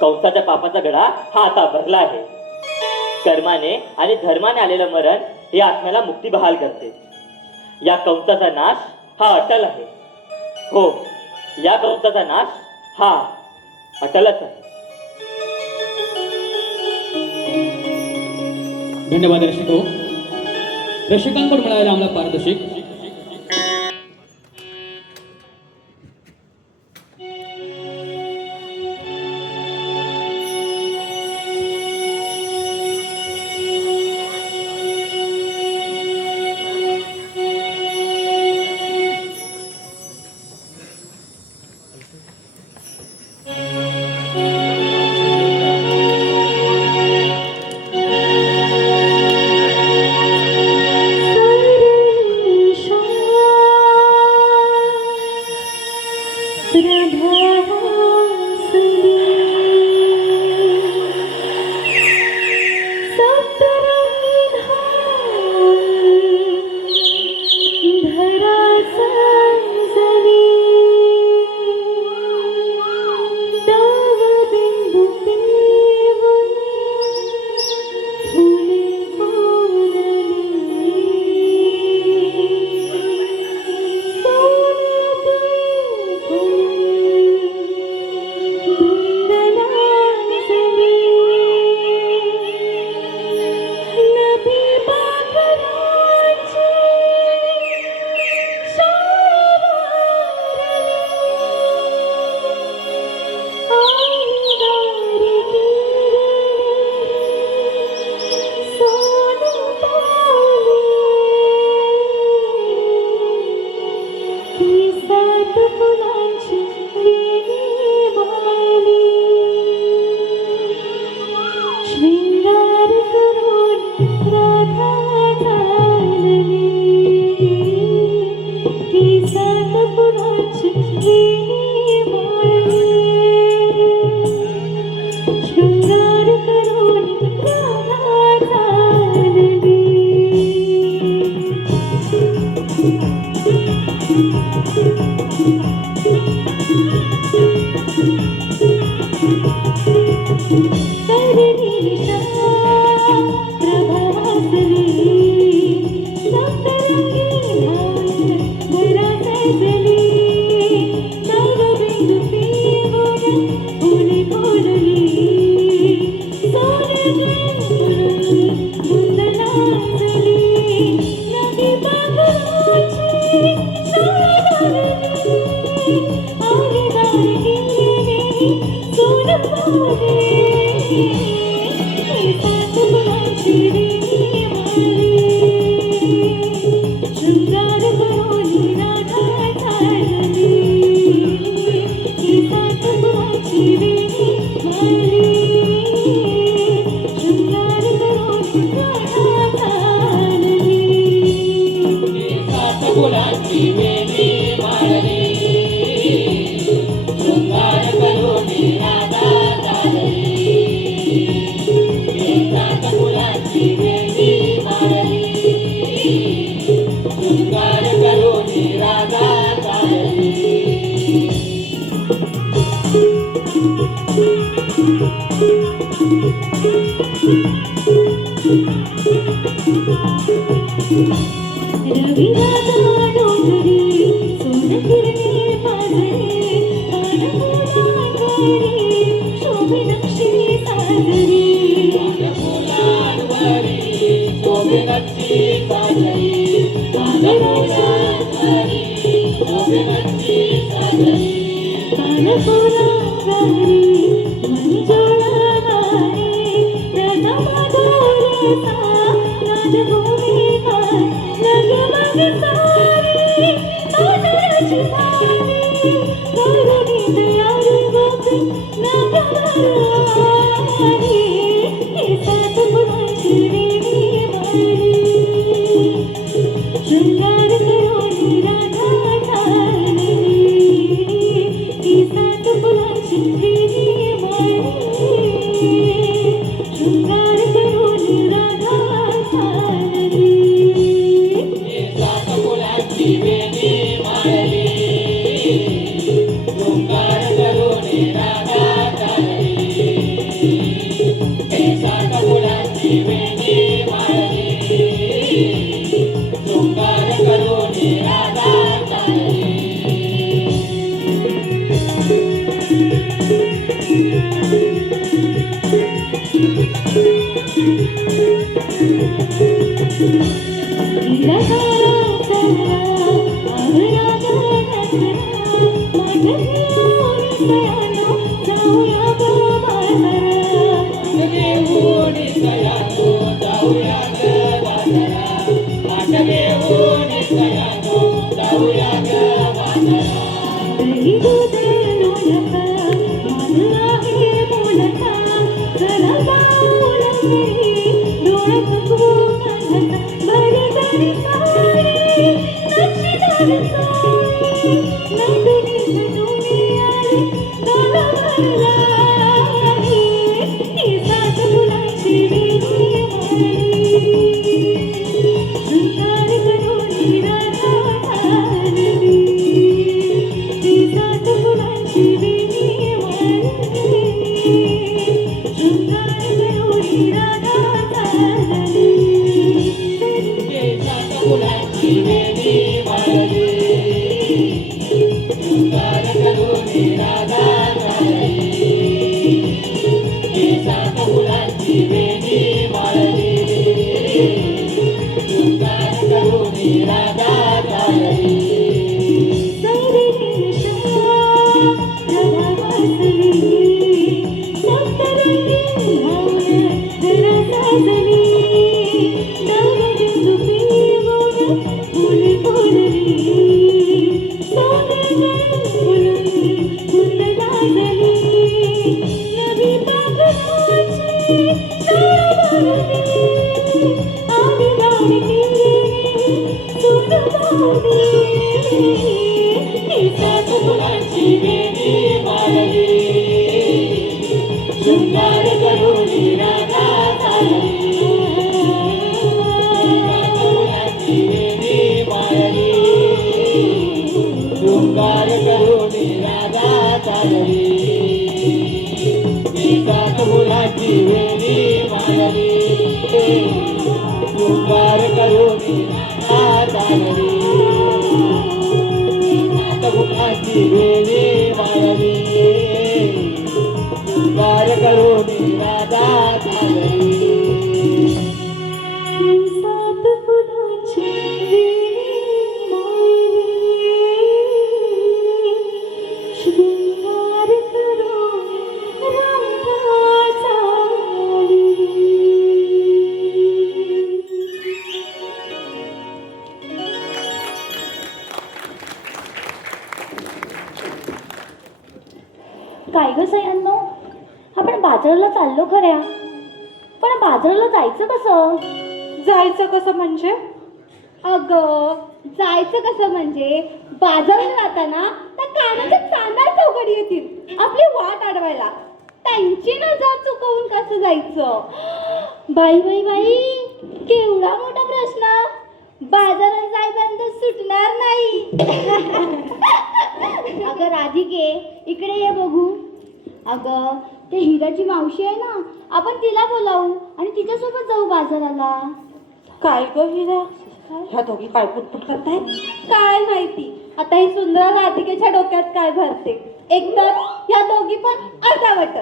कंसाच्या पापाचा गडा हा आता भरला आहे कर्माने आणि धर्माने आलेलं मरण हे आत्म्याला मुक्ती बहाल करते. या कंसाचा नाश हा अटल आहे. हो, या कंसाचा नाश हा अटलच आहे. धन्यवाद रसिको. रसिकांकडून मिळालेला आम्हाला पारितोषिक. Amen. जाऊया ग जाऊया ग वासरा दही दूध लोणचं माझं आहे बोलता चला जाऊया घरी डोळ्यात बघून कानात बरी बरी साडी नक्षीदार साडी नंदिनीच्या डोली आली डोला भरला ही सात फुलांची वेली वाली शृंगार करून राधा चालली ही सात फुलांची वेली वाली शृंगार करून राधा चालली केसात फुलांची वेली वाळली शृंगार करून राधा चालली केसात फुलांची वेली वाळली शृंगार करून राधा चालली केसात फुलांची वेली वाळली शृंगार करून राधा चालली केसात फुलांची वेली वाळली शृंगार करून राधा चालली केसात फुलांची वेली वाळली शृंगार करून राधा चालली फुलांची वेली वाळली शृंगार करून राधा चालली सात फुलांची वेली वाळली शृंगार करून राधा चालली काय ग सयांनो, आपण बाजाराला चाललो खऱ्या, पण बाजाराला जायचं कसं? जायचं कसं म्हणजे? अगं जायचं कसं म्हणजे बाजारात जाताना त्या कानाच्या चांदार चौकडी येतील आपली वाट अडवायला. त्यांची नजर चुकवून कसं जायचं? बाई बाई बाई, केवढा मोठा प्रश्न. बाजारात जाईपर्यंत सुटणार नाही. अगं राधिके, इकडे ये बघू. अगं ते हिराची मावशी आहे ना, आपण तिला बोलावू आणि तिच्यासोबत जाऊ बाजाराला. काय ग हिरा, ह्या दोघी काय पुटपुट करताय? काय माहिती आता ही सुंदर राधिकेच्या डोक्यात काय भरते. एकतर ह्या दोघी पण अर्धावट.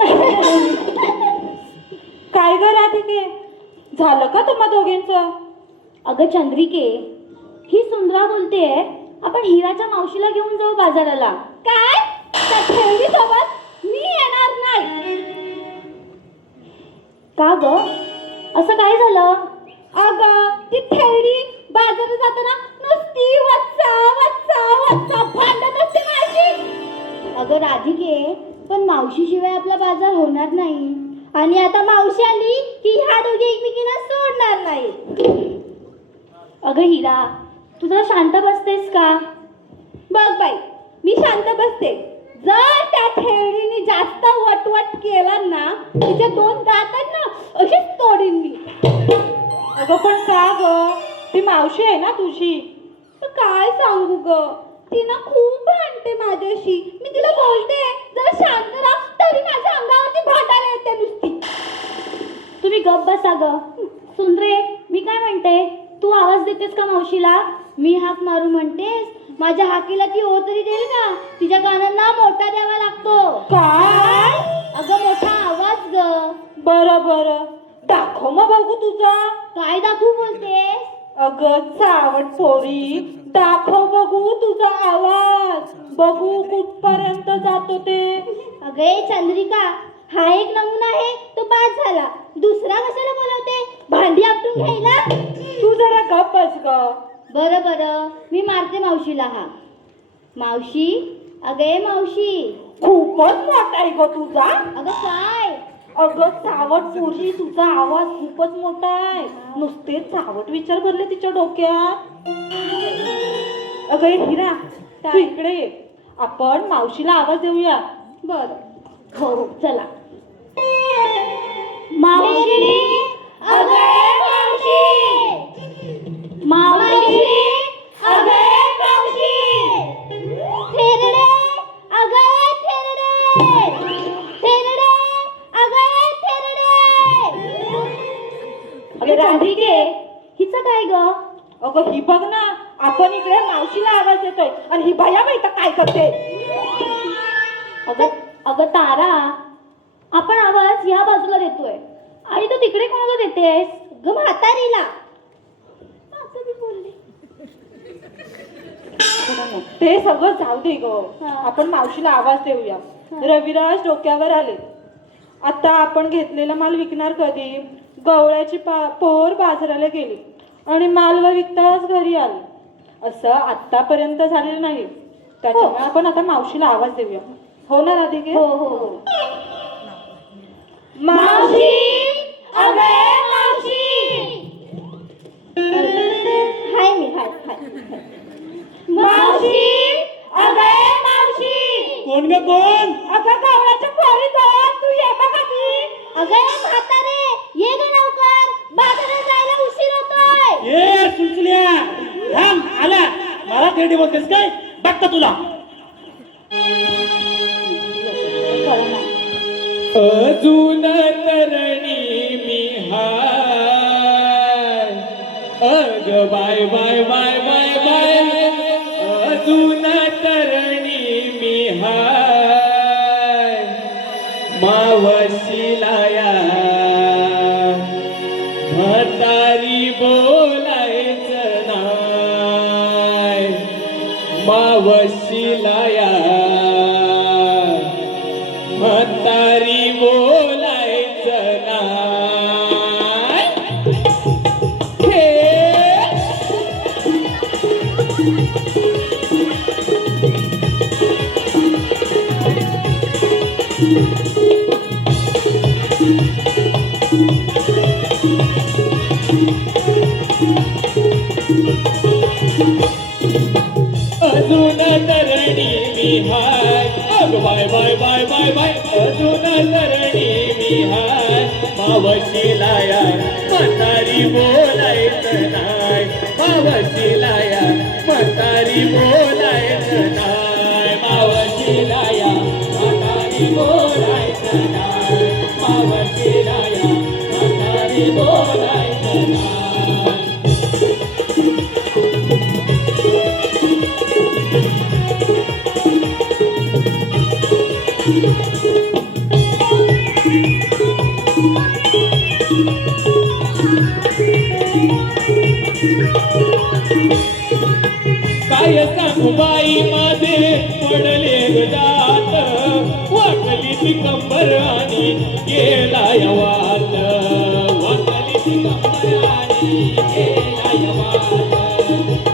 काय ग राधिके, झालं का तुम्हा दोघींचं? अगं चंद्रिके, ही सुंदरा बोलतेय आपण हिराच्या मावशीला घेऊन जाऊ बाजाराला. काय? त्या ठेवणीसोबत मी येणार नाही. का ग, असं काय झालं? अगं ती थेरडी बाजारात जाताना नुसती वच्चा वच्चा वच्चा भांडत असते माझी. अगं राधिके, पण मावशीशिवाय आपला बाजार होणार नाही. आणि आता मावशी आली की ह्या दोघी एकमेकींना सोडणार नाही. अगं हिरा, तू जरा शांत बसतेस का? बघ बाई, मी शांत बसते. जर त्या थेरडीने जास्त वटवट केला ना, तिचे दोन दात आहेत ना अशीच तोडीन मी. अगं पण का ग, ती मावशी आहे ना तुझी. तर काय सांगू ग, ती ना खूप भांडते माझ्याशी. मी तिला बोलते जरा शांत राहा, तरी माझ्या अंगावरती भांडायला येते नुसती. तुम्ही गप बसा ग. सुंदरे, मी काय म्हणते, तू आवाज देतेस का मावशीला? मी हाक मारू म्हणतेस? माझ्या हाकीला ती ओ तरी देईल का? तिच्या कानांना मोठा द्यावा लागतो. काय? अगं मोठा आवाज ग. बरं बरं, दाखव मग बघू तुझा. काय दाखवू बोलतेस? अगं चावट पोरी, दाखव बघू तुझा आवाज. बघू कुठपर्यंत जातो ते. अगे चंद्रिका, हा एक नमुना आहे तो बाद झाला. दुसरा कशाला बोलवते? भांडी आपटून घ्यायला? तू जरा गप बस ग. बरं बरं, मी मारते मावशीला हा. मावशी, अगे मावशी. खूपच मोठा आहे ग तुझा. अगं काय? अगं चावट पोरी, तुझा आवाज खूपच मोठा आहे. नुसते चावट विचार भरले तिच्या डोक्यात. अगं ए हिरा, तू इकडे ये. आपण मावशीला आवाज देऊया. बरं. हो हो, चला. मावशी, अगे मावशी. मावशी, अगे मावशी. थेरडे, अगे थेरडे. थेरडे, अगे थेरडे. अगं राधिके, हिचं काय ग? अगं ही बघ ना, आपण इकडे मावशीला आवाज देतोय आणि ही भया बाई तर काय करते. अगं अगं तारा, आपण आवाज ह्या बाजूला देतोय आणि तू तिकडे कोणाला देतेस? ग म्हातारीला. असं मी बोलले. ते सगळं जाऊ दे ग. हा. आपण मावशीला आवाज देऊया. रविराज डोक्यावर आले. आता आपण घेतलेला माल विकणार कधी? गवळ्याची पोर बाजाराला गेली आणि माल विकताच घरी आली. असं आतापर्यंत झालेलं नाही. त्याच्यामुळे आपण आता मावशीला आवाज देऊया. हो ना राधिके? हो हो हो. मावशी, अगे मावशी. हाय मी, हाय हाय. मावशी, अगे मावशी. कोण ग कोण? अगं गवळ्याच्या पोरी जात, तू ये बघा ती. अगे म्हातारे, ये ग लवकर, बाजारात जायला उशीर होतोय. ए सुचल्या, थांब आला. मला थेडी बोलतेस काय? बघता तुला. अजून तरणी मी हाय. अग बाय बाय बाय बाय बाय. अजून तरणी मी हाय. मावशीलाया म्हातारी बोलायचं नाय. मावशीलाया म्हातारी बोलायचं नाय. हे अजून तरणी मी हाय. अग बाय बाय बाय बाय बाय. अजून तरणी मी हाय. मावशीला या म्हातारी बोलायचं नाय. मावशीला या म्हातारी बोलायचं नाय. मावशीला या म्हातारी बोलायचं नाय. मावशीला या म्हातारी बोलायचं नाय. काय सांगू बाई माझे पडले गजात. वाकली ती कंबर आणि गेला वाट. वाकली ती कंबर आणि गेला वाट.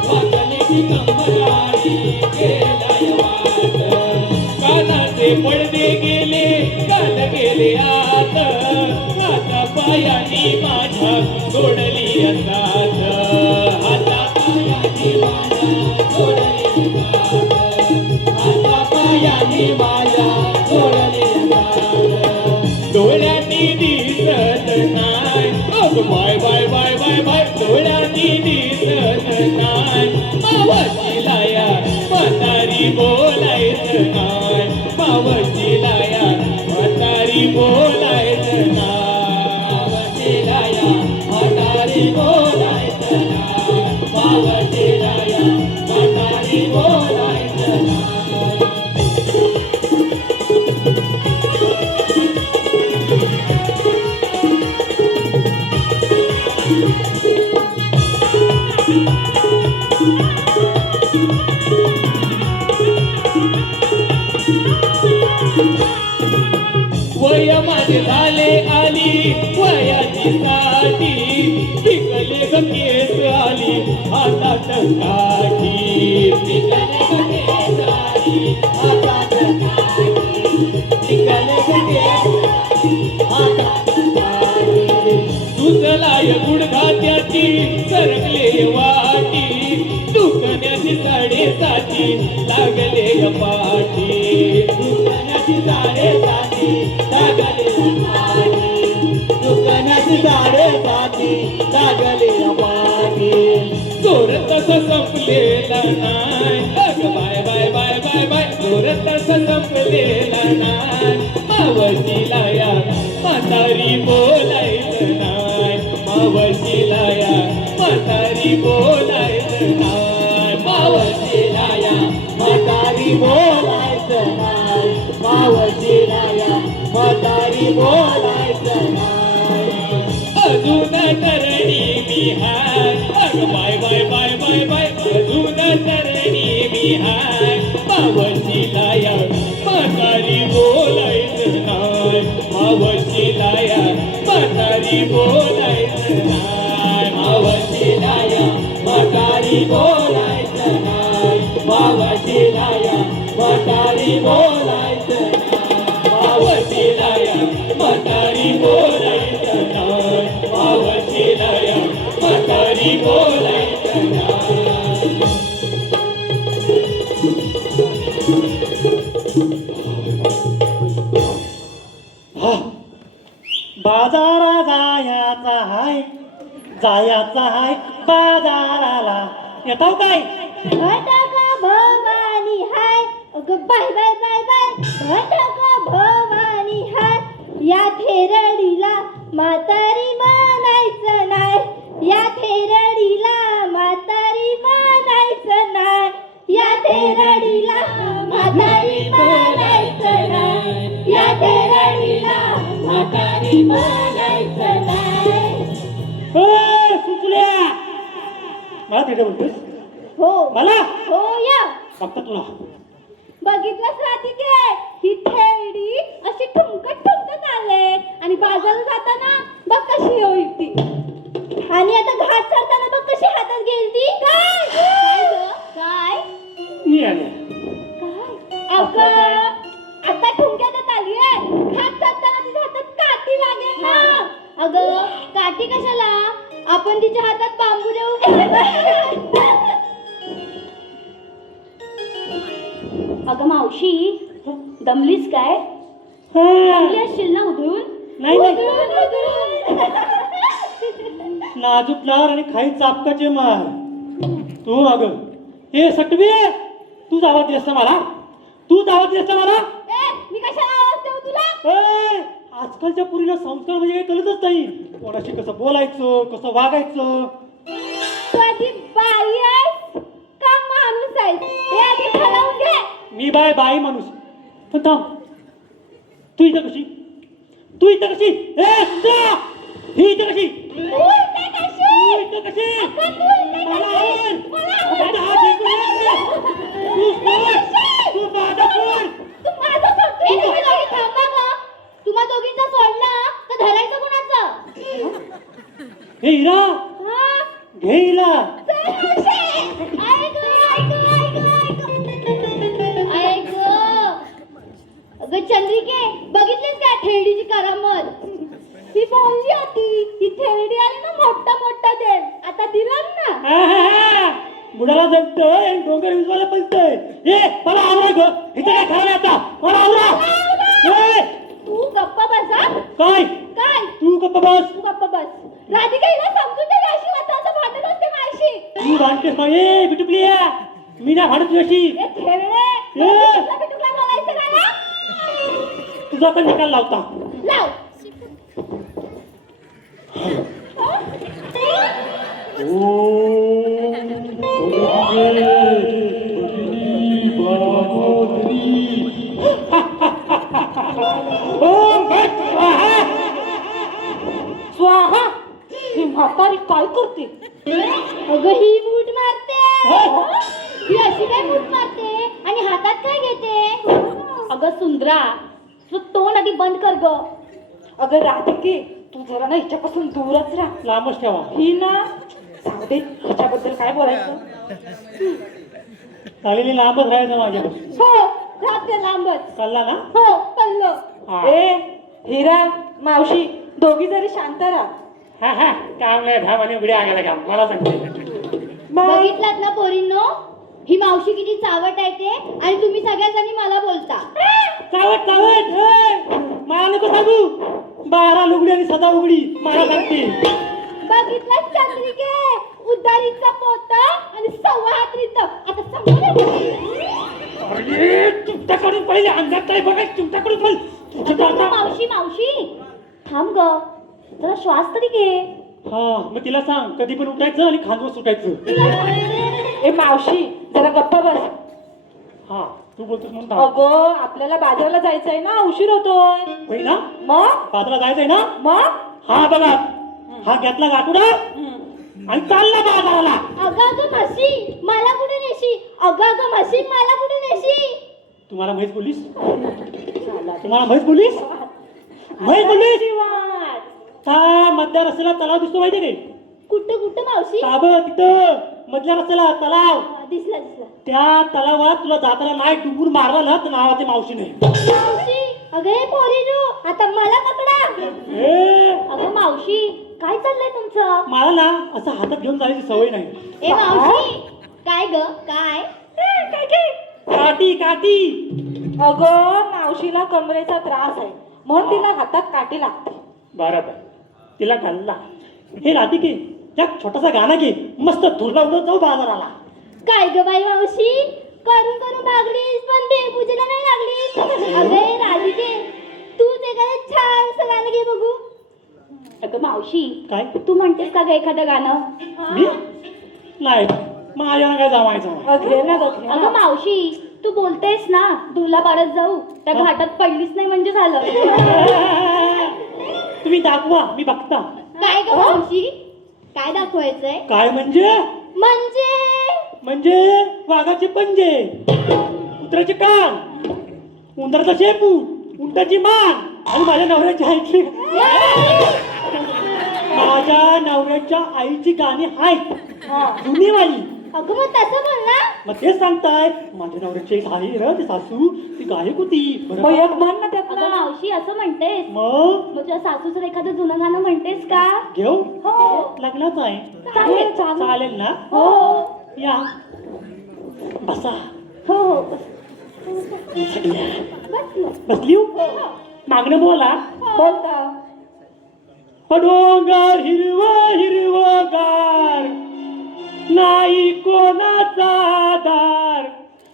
वाकली ती कंबर आणि गेला वाट. कानाचे पडदे गेले, कान गेले आत. हाता पायानी माझ्या सोडली साथ. हाता पायानी माझ्या सोडली साथ. हाता पायानी माझ्या सोडली साथ. डोळ्यांनी दिसत नाय. अग बाय बाय बाय बाय बाय. डोळ्यांनी दिसत नाय. मावशीला या म्हातारी बोलायचं नाय. मावशीला या म्हातारी बोलायचं नाय. मावशीला या म्हातारी बोलायचं नाय. मावशीला या म्हातारी बोलायचं नाय. वय माझे झाले आली वयाची साठी. पिकले ग केस आली आता हातात काठी निघाले ग केसारी हातात काठी निघाले ग केसारी हातात काठी सुजलाय गुडघात्याची सरकले वाटी दुखण्याची साडेसाती लागले ग पाठी दुखण्याची साडेसाती लागले ग पाठी दुखण्याची साडेसाती लागले ग पाठी जोर तसं संपलेला नाही अगं बाय बाय बाय बाय बाय जोर तसं संपलेला नाही मावशीला या म्हातारी बोलायचं नाही मावशीला या म्हातारी बोलायचं नाही मावशीला या म्हातारी बोलायचं नाही मावशीला या म्हातारी बोलायचं नाही अजून तरणी मी हाय अगं बाय बाय बाय बाय बाय अजून तरणी मी हाय मावशीला या म्हातारी बोलायचं नाही मावशीला या म्हातारी बोलायचं नाही मावशीला या म्हातारी बोलायचं नाही मावशीला या म्हातारी बोलायचं नाही मावशीला या म्हातारी बोलायचं नाही मावशीला या म्हातारी बोलायचं नाही बाजारा जायाचा हाय बाजाराला येतो काय भटका भवानी हाय अगं बाय बाय बाय बाय भटका भवानी हाय या थेरडीला म्हातारी म्हणायचं नाही या थेरडीला म्हातारी म्हणायचं नाही या थेरडीला म्हातारी म्हणायचं नाही या थेरडीला म्हातारी म्हणायचं नाही सुचल्या मला तिथे बोलतोस हो मला हो या फक्त तुला बघितलंच राधिके ही थेरडी अशी ठुमकत आले आणि बाजारात जाताना बघ कशी होईल ती आणि आता घाट चढताना बघ कशी हातात घेईल ती काय काय ग? काय मी आले काय अगं आता ठुमक्यात आली आहे घाट चढताना तिच्या हातात काठी लागेल ना अगं काठी कशाला आपण तिच्या हातात बांबू देऊ अगं मावशी दमलीस काय दमली असशील ना उधळून नाही नाजूक लार आणि खाई चापकाचे मार तू अग हे सटवे तू आवाज दिलास ना मला तू आवाज दिलास ना मला मी कशाला आवाज देऊ तुला आजकालच्या पुरीला संस्कार म्हणजे काही कळतच नाही कोणाशी कसं बोलायचं कसं वागायचं तू आधी बाई आहेस का माणूस आहेस हे आधी ठरवून घे मी बाई माणूस पण थांब तू इथं कशी ही इथं कशी तू इथे कशी मला आवड. आता हात ऐकून ये. तू सोड. तू माझा सोड. तू माझं सोडतोय तुम्ही दोघी थांबा गं तुम्हा दोघींचा सोडला तर धरायचं कोणाचं हे हिरा हा घे हिला अगं चंद्रिके बघितलीस का थेरडीची करामत ती बोलली होती ही थेरडी आली ना मोठा दे आता दिला ना बुडाला जगतोय आणि डोंगर विजवायला पलतोय ए मला आवरा ग इथे काय खायला आता मला आवरा तू गप्पा बसा काय काय तू गप्प बस राधिका हिला समजून दे अशी वाचायचं भांडत असते माझी तू भांडतेस ना ए बिटुकली मी ना भांडत तुझ्याशी ए थेरडे तुला बोलायचं का तुझा पण निकाल लावता लाव स्वाहा ही म्हातारी काय करते अगं ही मूठ मारते ही अशी काय मूठ मारते आणि हातात काय घेते अगं सुंदरा तू तोंड आधी बंद कर ग अगं राधिके तू जरा ना हिच्यापासून दूरच राहा लांबच ठेवा ही ना सांगते हिच्याबद्दल काय बोलायचं चालेली लांबच राहायचं माझ्यापासून. हो राहते लांबच. चालला ना? हो कळलं. हा. ए हिरा मावशी दोघी जरी शांत राहा. हा हा काम नाही धाम आणि उघडे आगायला काम मला सांगते. बघितलात ना पोरींनो, ही मावशी किती चावट आहे ते, आणि तुम्ही सगळ्याजणी मला बोलता. चावट चावट ए! मला नको सांगू. 12 लुगडी आणि सदा उघडी मला सांगते. बघितलात चंद्रिके, उदारीचा पोता आणि 1.25 हात. आता समजलं. अरे तुमच्याकडून पहिले अंगात काय बघायचं तुमच्याकडून पहिले. मावशी मावशी थांब ग, जरा श्वास तरी घे. हा मग तिला सांग कधी पण उठायचं आणि खांदवर सुटायचं. ए मावशी जरा गप्प बस. हा तू बोलतोस म्हणून थांब. अगं आपल्याला बाजाराला जायचंय ना, उशीर होतोय. होय ना? मग बाजाराला जायचंय ना? मग हा बघा हा घेतला गाठुडा आणि चालला बाजाराला. अगं अगं म्हशी मला कुठे नेशी. अगं अगं म्हशी मला कुठे नेशी. तुम्हाला म्हैस बोललीस? तुम्हाला म्हैस बोललीस? म्हैस बोललीस? त्या मधल्या रस्त्याला तलाव दिसतो माहिती काय? कुठं कुठं मावशी. का बघ तिथं मधल्या रस्त्याला तलाव. दिसला दिसला. त्या तलावात तुला जाताना नाही डुबूर मारला ना तर नावाचे मावशी नाही. मावशी अगं हे पोरीनो, आता मला पकडा. ए, अगं मावशी काय चाललंय तुमचं. मला ना असं हातात घेऊन जायची सवय नाही. ए मावशी काय ग काय. काठी काठी. अगं मावशीला कमरेचा त्रास आहे म्हणून तिला हातात काठी लागते. बरोबर तिला घालला. हे राधिके त्या छोटासा गाणं घे मस्त धुरला उडत जाऊ बाजाराला. काय ग बाई मावशी, करून करून भागलीस पण देवपूजेला नाही लागलीस. अगं राधिके तूच एखादं छानसं गाणं घे बघू. अगं मावशी काय तू म्हणतेस का ग एखादं गाणं. मी नाही माझ्यानं काय जमायचं. घे ना ग घे अगं ना. मावशी तू बोलतेस ना दुला पाडत जाऊ, त्या घाटात पडलीच नाही म्हणजे झालं. तुम्ही दाखवा मी बघता. काय ग मावशी काय दाखवायचंय. काय म्हणजे म्हणजे वाघाचे पंजे, कुत्र्याचे कान, उंदराचा शेपूट, उंटाची मान आणि माझ्या नवऱ्याची आईची. माझ्या नवऱ्याच्या आईची गाणी आहेत जुनी वाली. अगं मग तसं बोल ना. मग तेच सांगताय माझ्या नवऱ्याची एक आहे ना ती सासू ती गायक होती. मग एक म्हण ना अगं त्यातलं. मावशी असं म्हणतेस. मग मग तुझ्या सासूचं एखादं जुनं गाणं म्हणतेस का. घेऊ हो लग्नाच आहे. चालेल चालेल ना. हो या बसा. हो हो सगळ्या बसलो. बसली मागणं बोला. बोलता डोंगर हिरवा हिरवा गार नाही कोणाचा दार.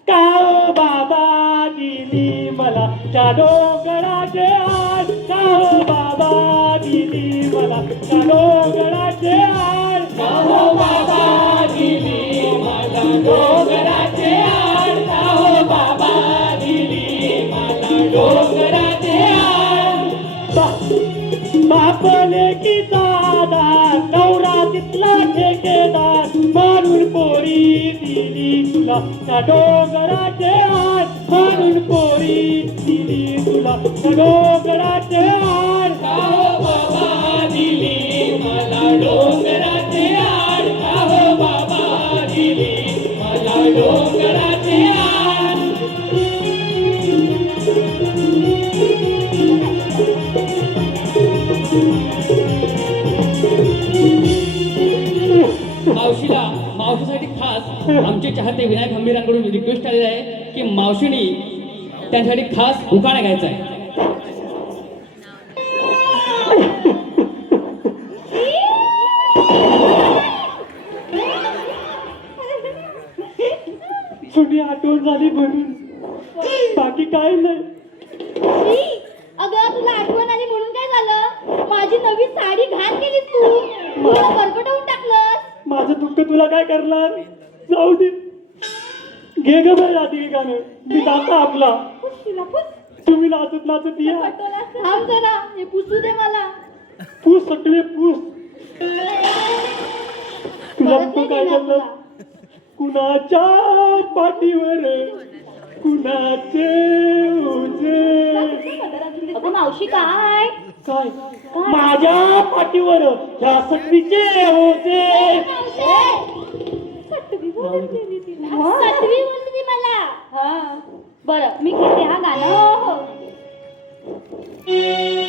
काओ बाबा दिली मला त्या डोंगराचे आड. काओ बाबा दिली मला त्या डोंगराचे आड. काओ बाबा दिली मला डोंगराचे आड. काओ बाबा दिली मला डोंगराचे आड. बापले की दादा नवरा तिथला ठेकेदार मारून पोरी दिली तुला त्या डोंगराचे आड. मारून पोरी दिली तुला त्या डोंगराचे आड. काहो बाबा दिली मला डोंगराचे आड. काहो बाबा दिली मला डोंगराचे आड. मावशीसाठी खास आमचे चाहते विनायक हंबीरांकडून रिक्वेस्ट आलेली आहे की मावशीनी त्यांच्यासाठी खास उखाणा घ्यायचा आहे. जुनी आठवण झाली म्हणून बाकी काय नाही. अगं तुला आठवण आली म्हणून काय झालं. माझी नवी साडी घाण केलीस तू. मला बरकटवून टाकलंस. माझं दुःख तुला काय करणार. जाऊ दे घे ग बाई राधिके गाणं. मी जाता आपला. तुम्ही नाचत नाचत या. थांब जरा हे पुसू दे मला. पूस सगळे पूस. तुला परत तो नाही काय देणार करणार. तुला. कुणाच्या पाठीवर कुणाचे ओझे. अगं मावशी काय काय माझ्या पाठीवर ह्या सटवीचे ओझे. सातवी मुलगी मला. हा बरं मी घेते हा गाणं. हो हो. Hey!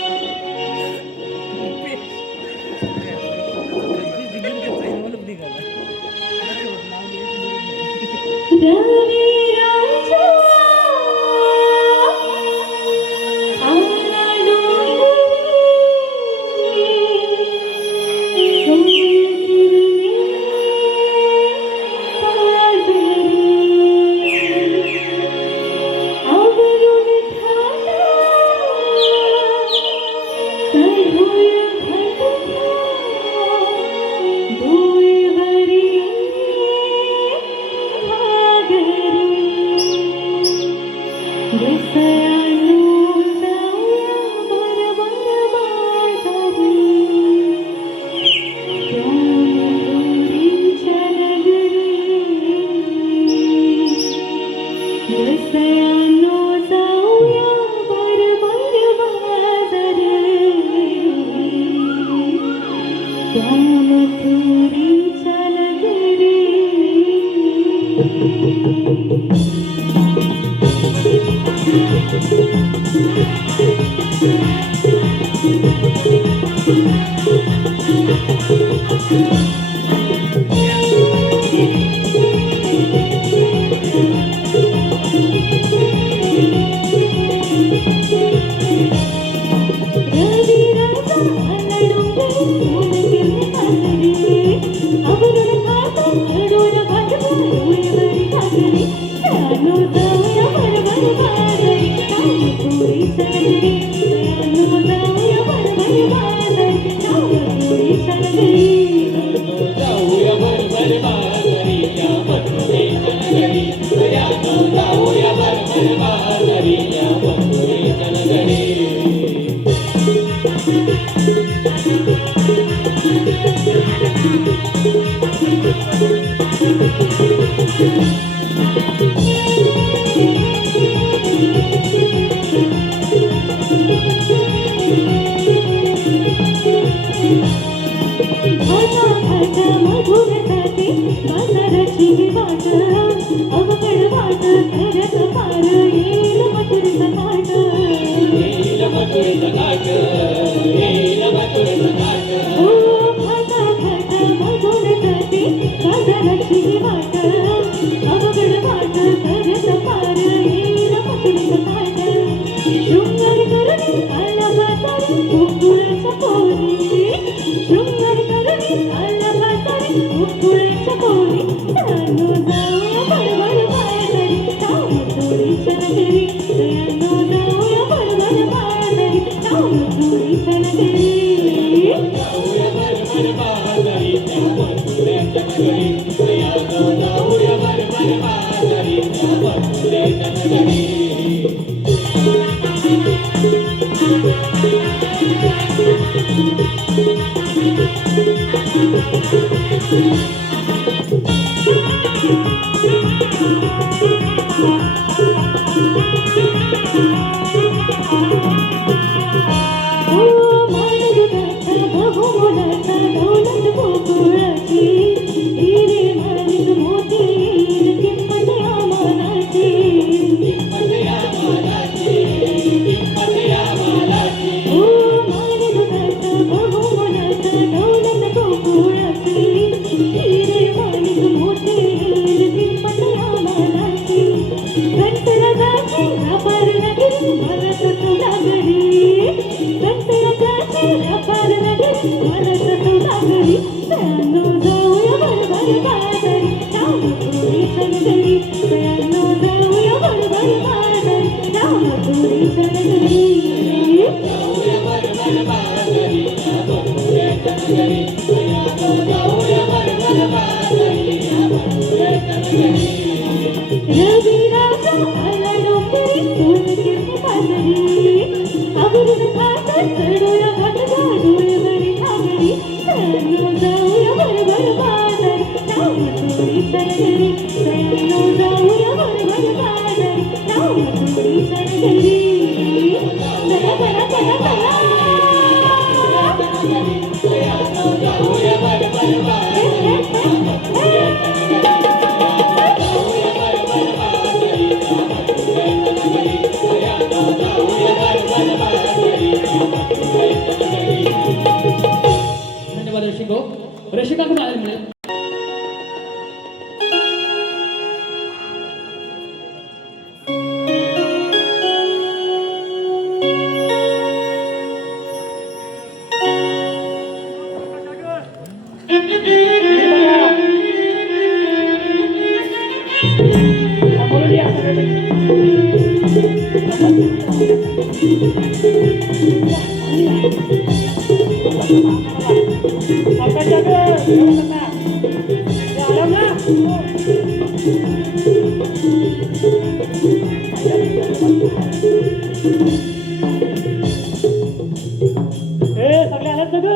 सगळे आलेत ना ग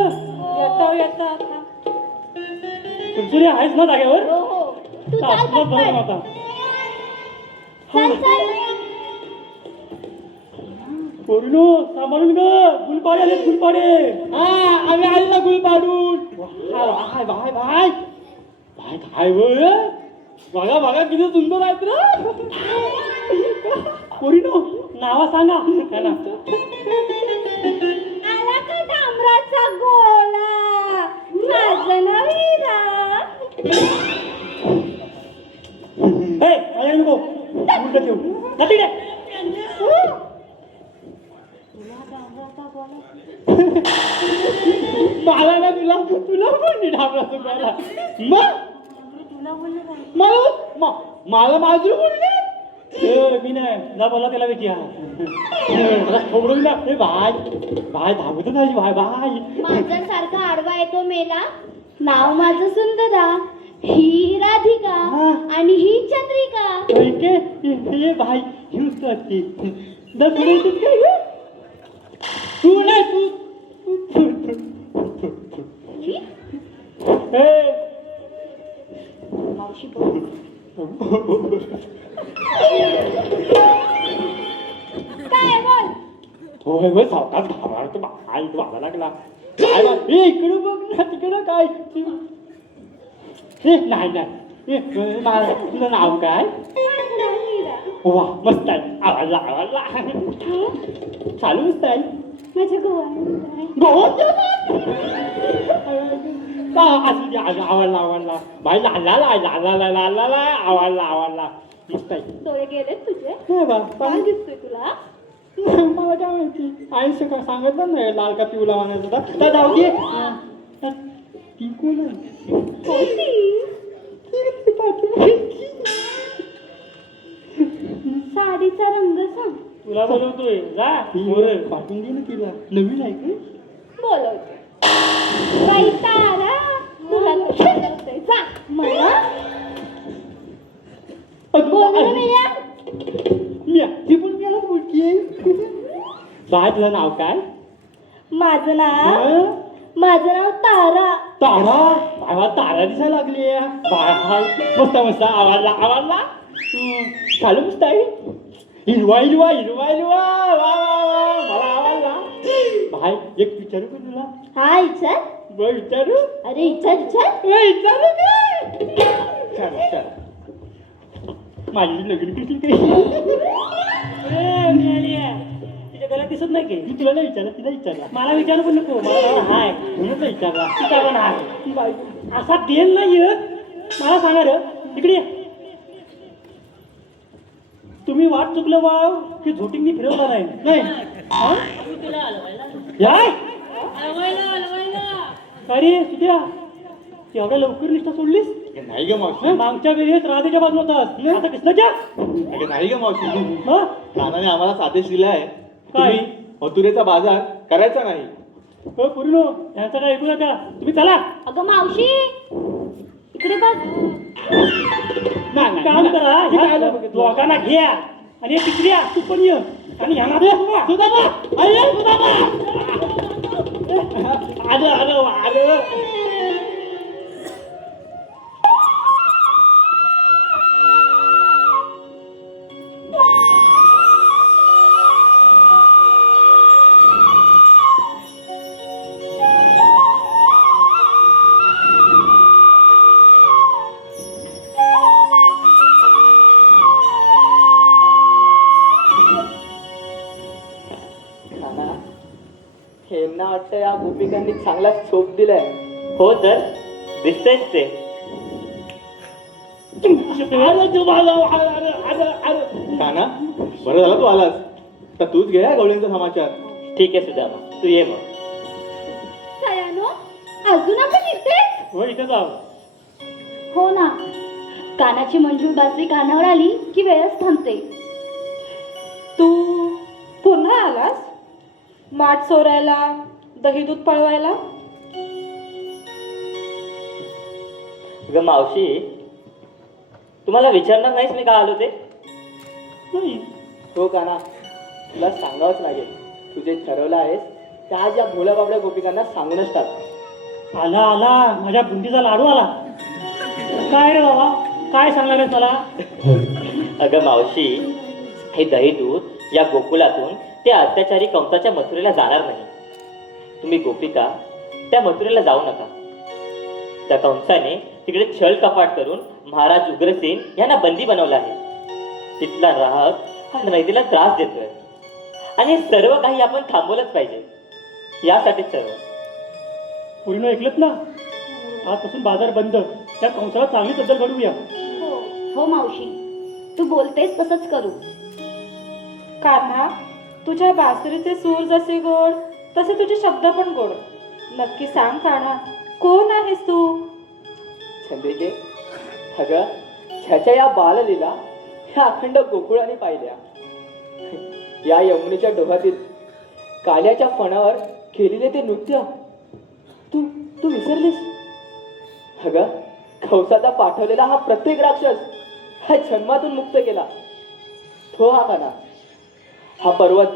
येतो येतो तुमची आहेस ना जागेवर हो हो तू चाल तासभर बरं पटकन. नव्हता. चल चल पोरीनो सांभाळून ग गुलपाडे आले गुलपाडे हा आम्ही आले ना गुलपाडून भाय भाय भाय भाय काय वय बघा बघा किती सुंदर आहेत ना पोरीनो नावा सांगा काय ना आला का डांबराचा गोळा माझं ना विरा हे आले नको उलट येऊ जाती रे मला ना तुला तुला पण ढाबला मला मला माझी बोलली मी नाही ना बोला त्याला विचार खोबडून ना हे भाई भाई धावत नाही भाई भाई माझा सारखा आडवा येतो मेला नाव माझं सुंदरा ही राधिका आणि ही चंद्रिका हे भाई हिंस असते दसडे काय ग तू नाही तू मावशी बोल काय बोल होय होय सावकाश घाबरतो भाई तू आला लागला काय बा इकडं बघ ना तिकडं काय हे नाही नाही तुझं नाव काय माझं नाव मीरा. वा मस्त आहे आवाजला आवाजला चालू मस्त आहे माझ्या गोवा गोवात असू दे आवडला आवडला भाई लाला लाला आवडला आवडला मस्त आहे डोळे गेलेत तुझे हे बा काय दिसतोय तुला मला काय माहिती आयुष्य का सांगितलं नाही लाल का पिवला म्हणायचं होता तर जाऊ दे ती कोण आहे कोणती साडीचा रंग सांग तुला बोलवतोय जा पाठवून दे ना तिला नवीन आहे का बोलवते बाई तारा तुला बोलवते जा मला बोलू मिया मी ती पण मला बोलतीये बाय तुझं नाव काय माझं नाव तारा तारा बाबा तारा दिसायला लागली बाय मस्त मस्त आवाजला आवाजला चालू मस्त आहे हिरवा हिरवा हिरवा हिरवा वा वा वा मला आवडला भाई एक विचारू का तुला हा इच्छा बघ विचारू अरे इच्छा विचारू का चल माझी लग्न कशी तिच्या घरात दिसत नाही की तुला नाही विचारलं तिला विचारला मला विचारू पण नको मला हाय म्हणून विचारला तिचा पण हाय असा देण नाही मला सांगा रे इकडे ये. तुम्ही वाट चुकलं वाव की झोटिंगनी फिरवला नाही नाही हा? तुला हलवायला याय हलवायला अरे तुझ्या एवढ्या लवकर निष्ठा सोडलीस नाही ग मावशी मागच्या वेळेस राधेच्या बाजूला होतास आता कृष्णाच्या नाही ग मावशी हा नानाने आम्हाला आदेश दिलाय काय? तुम्ही मथुरेचा बाजार करायचा नाही हो पूर्ण यांचं काय ऐकू नका तुम्ही चला अगं मावशी इकडे बघ काम करा ह्या दोघांना घ्या आणि हे पिकड्या तू पण ये आणि ह्यांना सुदामा आलं आलं आलं हेमना वाटतं या गोपिकांनी चांगला चोप दिलाय हो तर दिसतंयच ते काना बरं झालं तू आलास तर तूच घे गवळींचा समाचार ठीक आहे सुदामा तू ये मग सयानो अजून आपण इथेच हो इथे जाऊ हो ना कानाची मंजूळ बासरी कानावर आली की वेळच थांबते. तू पुन्हा आलास माठ चोरायला, दही दूध पळवायला? ग मावशी, तुम्हाला विचारणार नाहीस मी का आलो ते? हो काना, तुला सांगावंच लागेल. तू जे ठरवलं आहेस ते आज या भोळ्या बाबड्या गोपिकांना सांगूनच टाक. आला आला माझ्या बुंदीचा लाडू आला. काय रे बाबा, काय सांगणार आहेस मला? अगं मावशी, हे दही दूध या गोकुलातून ते अत्याचारी कंसाच्या मथुरेला जाणार नाही. तुम्ही गोपिका त्या मथुरेला जाऊ नका. त्या कंसाने तिकडे छळ कपाट करून महाराज उग्रसेन यांना बंदी बनवलं आहे. तिथला राहक हा नैतीला त्रास देतोय आणि सर्व काही आपण थांबवलंच पाहिजे. यासाठी सर्व पूर्ण ऐकलत ना? आजपासून बाजार बंद. त्या कंसाला चांगली बद्दल घडवूया. हो मावशी, तू बोलतेस तसंच करू. कान्हा, तुझ्या बासरीचे सूर जसे गोड तसे तुझे शब्द पण गोड. नक्की सांग कान्हा, कोण आहेस तू? चंद्रिके, अगं ह्याच्या या बाललीला ह्या अखंड गोकुळाने पाहिल्या. या यमुनेच्या डोहातील काल्याच्या फणावर केलेले ते नृत्य तू तू विसरलीस? अगं कंसाचा पाठवलेला हा प्रत्येक राक्षस हा जन्मातून मुक्त केला. तो हा काना, हा पर्वत,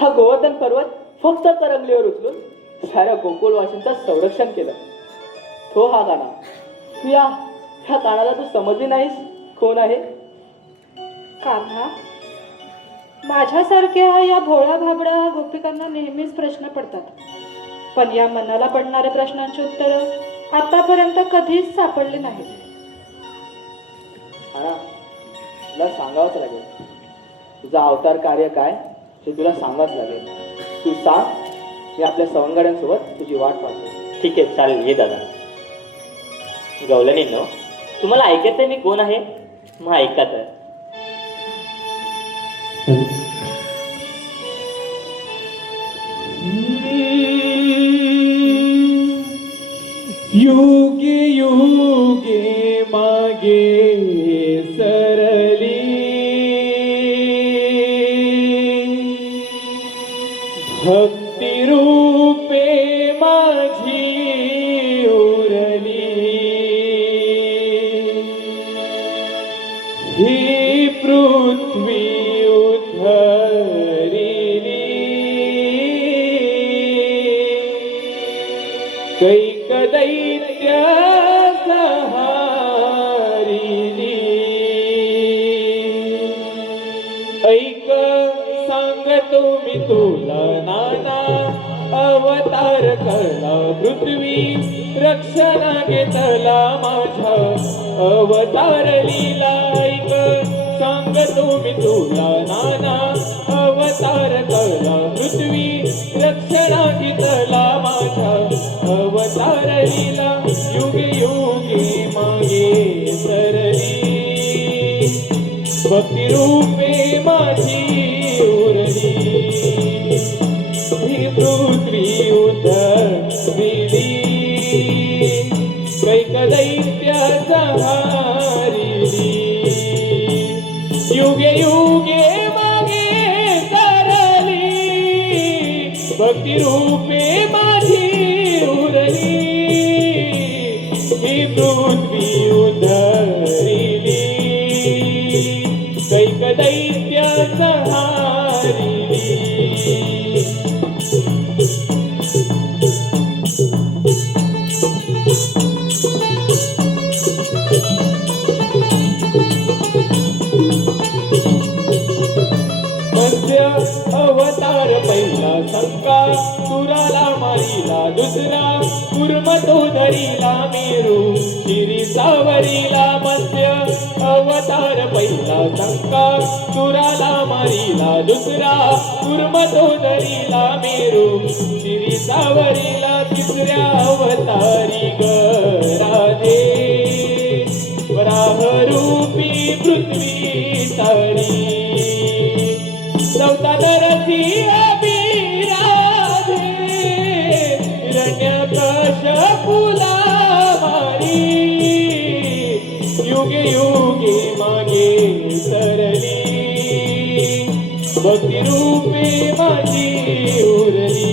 हा गोवर्धन पर्वत फक्त करंगलीवर उचलून साऱ्या गोकुळवासींचं संरक्षण केलं. तो हा काना. तू या कानाला तू समजली नाहीस कोण आहे? कान्हा, माझ्यासारख्या या भोळ्या भाबड्या गोपिकांना नेहमीच प्रश्न पडतात, पण या मनाला पडणाऱ्या प्रश्नांची उत्तरं आतापर्यंत कधीच सापडली नाहीत. हा, तुला सांगावंच लागेल. तुझा अवतार कार्य काय हे तुला सांगावंच लागेल. तू सांग, मी आपल्या सवंगड्यांसोबत तुझी वाट पाहतो. ठीक आहे, चालेल. ये दादा. गवलनींनो, तुम्हाला ऐकायचंय मी कोण आहे? मग ऐका तर. युगे युगे मागे सरली भक्ती रूपे माझी उरली. ही पृथ्वी उद्धरिली कैक दैत्य सहारिली. ऐक सांगतो मी तुला नाना अवतार कला पृथ्वी रक्षण घेतला माझ्या अवतार लीला. ऐक सांगतो मी तुला नाना अवतार कला पृथ्वी रक्षण घेतला माझ्या अवतार लीला. युगे युगे मागे सरली भक्ती रूपे माझी उरली. ही पृथ्वी उद्धरिली कैक दैत्य सहारिली. युगे युगे मागे सरली भक्ती रूपे माझी उरली. ही पृथ्वी उद्धरिली कैक दैत्य सहारिली. मत्स्य अवतार पहिला संका सुराला मारिला दुसरा कुर्म तो धरिला मेरू शिरी सावरीला. मत्स्य अवतार पहिला संका सुराला मारिला दुसरा कुर्म तो धरिला मेरू शिरी सावरीला. तिसऱ्या अवतारी राधे वराह रूपी पृथ्वी तारी. चौथा नरसी अभिराधे हिरण्यकश्यपूला मारी. युगे भक्ती रूपे माझी उरली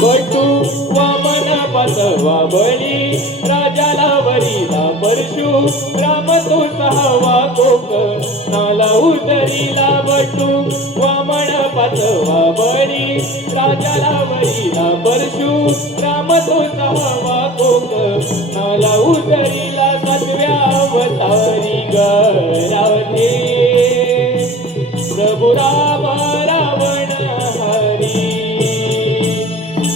बटू वामन पाचवा बळी राजाला वरीला परशु राम तो सहावा कोक नाला उतरीला बटू वामन पाचवा बळी राजाला वरीला परशु राम तो सहावा कोक नाला उतरीला सातव्या अवतारी राधे प्रभु राम रावण हरी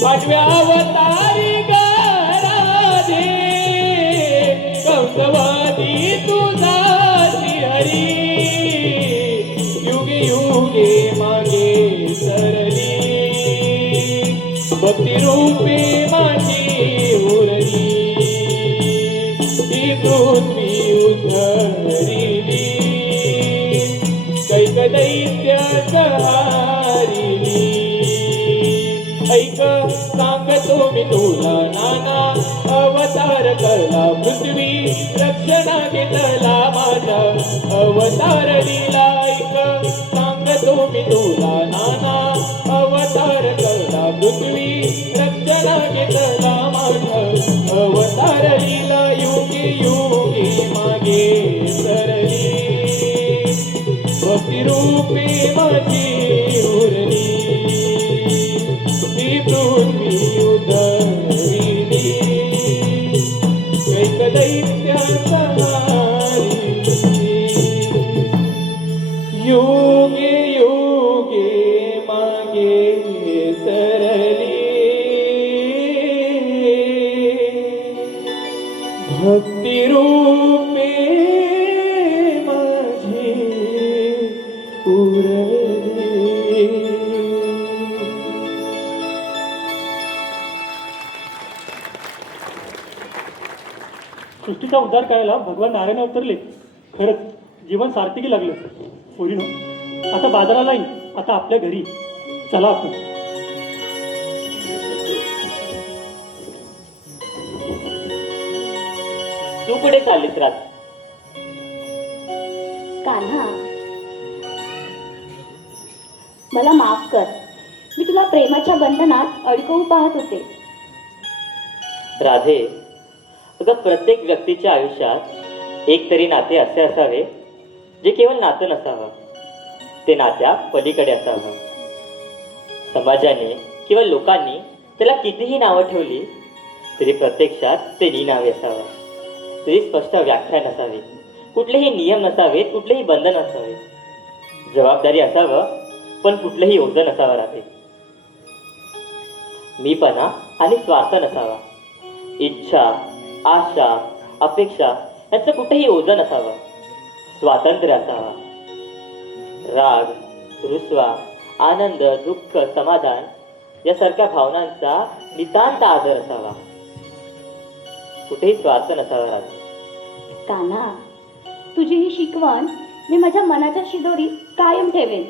आठव्या अवतारी राधे कंसवादी तुझा हरी युगे युगे मागे सरली भक्ती रूपे माझी उरली ही पृथ्वी उद्धरिली कैक दैत्य हारिली ऐक सांगतो मी तुला नाना अवतार कला पृथ्वी रक्षणा घेतला माझा अवतार लीला ऐक सांगतो मी तुला नाना अवतार कला पृथ्वी रक्षणा घेतला माझा अवतार लीला युगे युगे मागे सरली भक्ती रूपे माझी उरली पृथ्वी उधरिली कैक दैत्याचा योगे योगे मागे सरली भक्ती रूपे माझी उरली. सृष्टीचा उद्धार करायला भगवान नारायण अवतरले. खरंच जीवन सार्थकी लागलं. पोरीनो आता बाजाराला येईन, आता आपल्या घरी चला आपण. तू कुठे चाललीस रात? कान्हा, मला माफ कर. मी तुला प्रेमाच्या बंधनात अडकवू पाहत होते. राधे, अगं प्रत्येक व्यक्तीच्या आयुष्यात एक तरी नाते असे असावे जे केवळ नातं नसावं, ते नात्या पलीकडे असावं. समाजाने किंवा लोकांनी त्याला कितीही नावं ठेवली तरी प्रत्यक्षात ते निनावे असावं. तरी स्पष्ट व्याख्या नसावी, कुठलेही नियम नसावेत, कुठलेही बंधन नसावे. जबाबदारी असावं पण कुठलेही ओझं नसावं. राहते मीपणा आणि स्वार्थ नसावा. इच्छा, आशा, अपेक्षा यांचं कुठेही ओझं नसावं. स्वातंत्र्य असावा. राग, रुसवा, आनंद, दुःख, समाधान यासारख्या भावनांचा नितांत आदर असावा. कुठेही स्वार्थ नसावा. राग कान्हा, तुझी ही शिकवण मी माझ्या मनाच्या शिदोरीत कायम ठेवेन.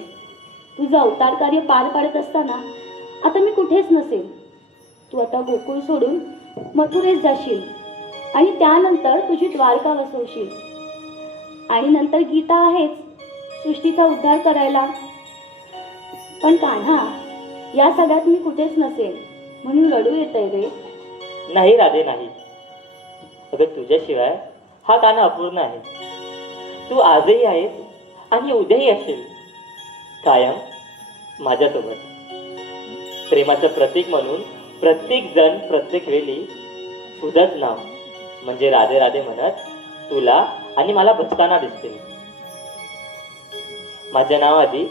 तुझं अवतार कार्य पार पाडत असताना आता मी कुठेच नसेल. तू आता गोकुळ सोडून मथुरेत जाशील आणि त्यानंतर तुझी द्वारका वसवशील आणि नंतर गीता आहेच सृष्टीचा उद्धार करायला. पण कान्हा, या सगळ्यात मी कुठेच नसेल म्हणून रडू येतंय रे. नाही राधे, नाही. अगं तुझ्याशिवाय हा कान्हा अपूर्ण आहे. तू आजही आहेस आणि उद्याही असेल कायम माझ्यासोबत. प्रेमाचं प्रतीक म्हणून प्रत्येक जण प्रत्येक वेळी तुझंच नाव म्हणजे राधे राधे म्हणत तुला आणि मला बसताना दिसते. माझ्या नावाआधी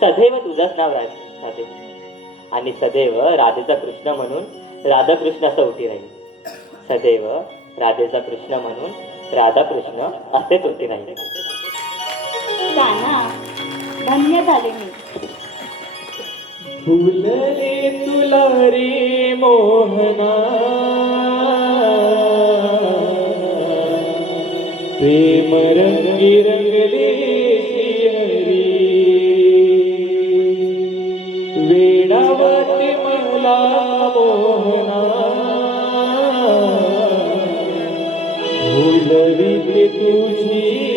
सदैव तुझंच नाव राधे आणि सदैव राधेचा कृष्ण म्हणून राधाकृष्ण असं उठी राहील. सदैव राधेचा कृष्ण म्हणून राधाकृष्ण असेच उठी राहील. कान्हा, धन्य झाले मी. फुलले तुला रे मोहना प्रेम रंगी रंगले श्रीहरी वेडावते मला मोहना तुझी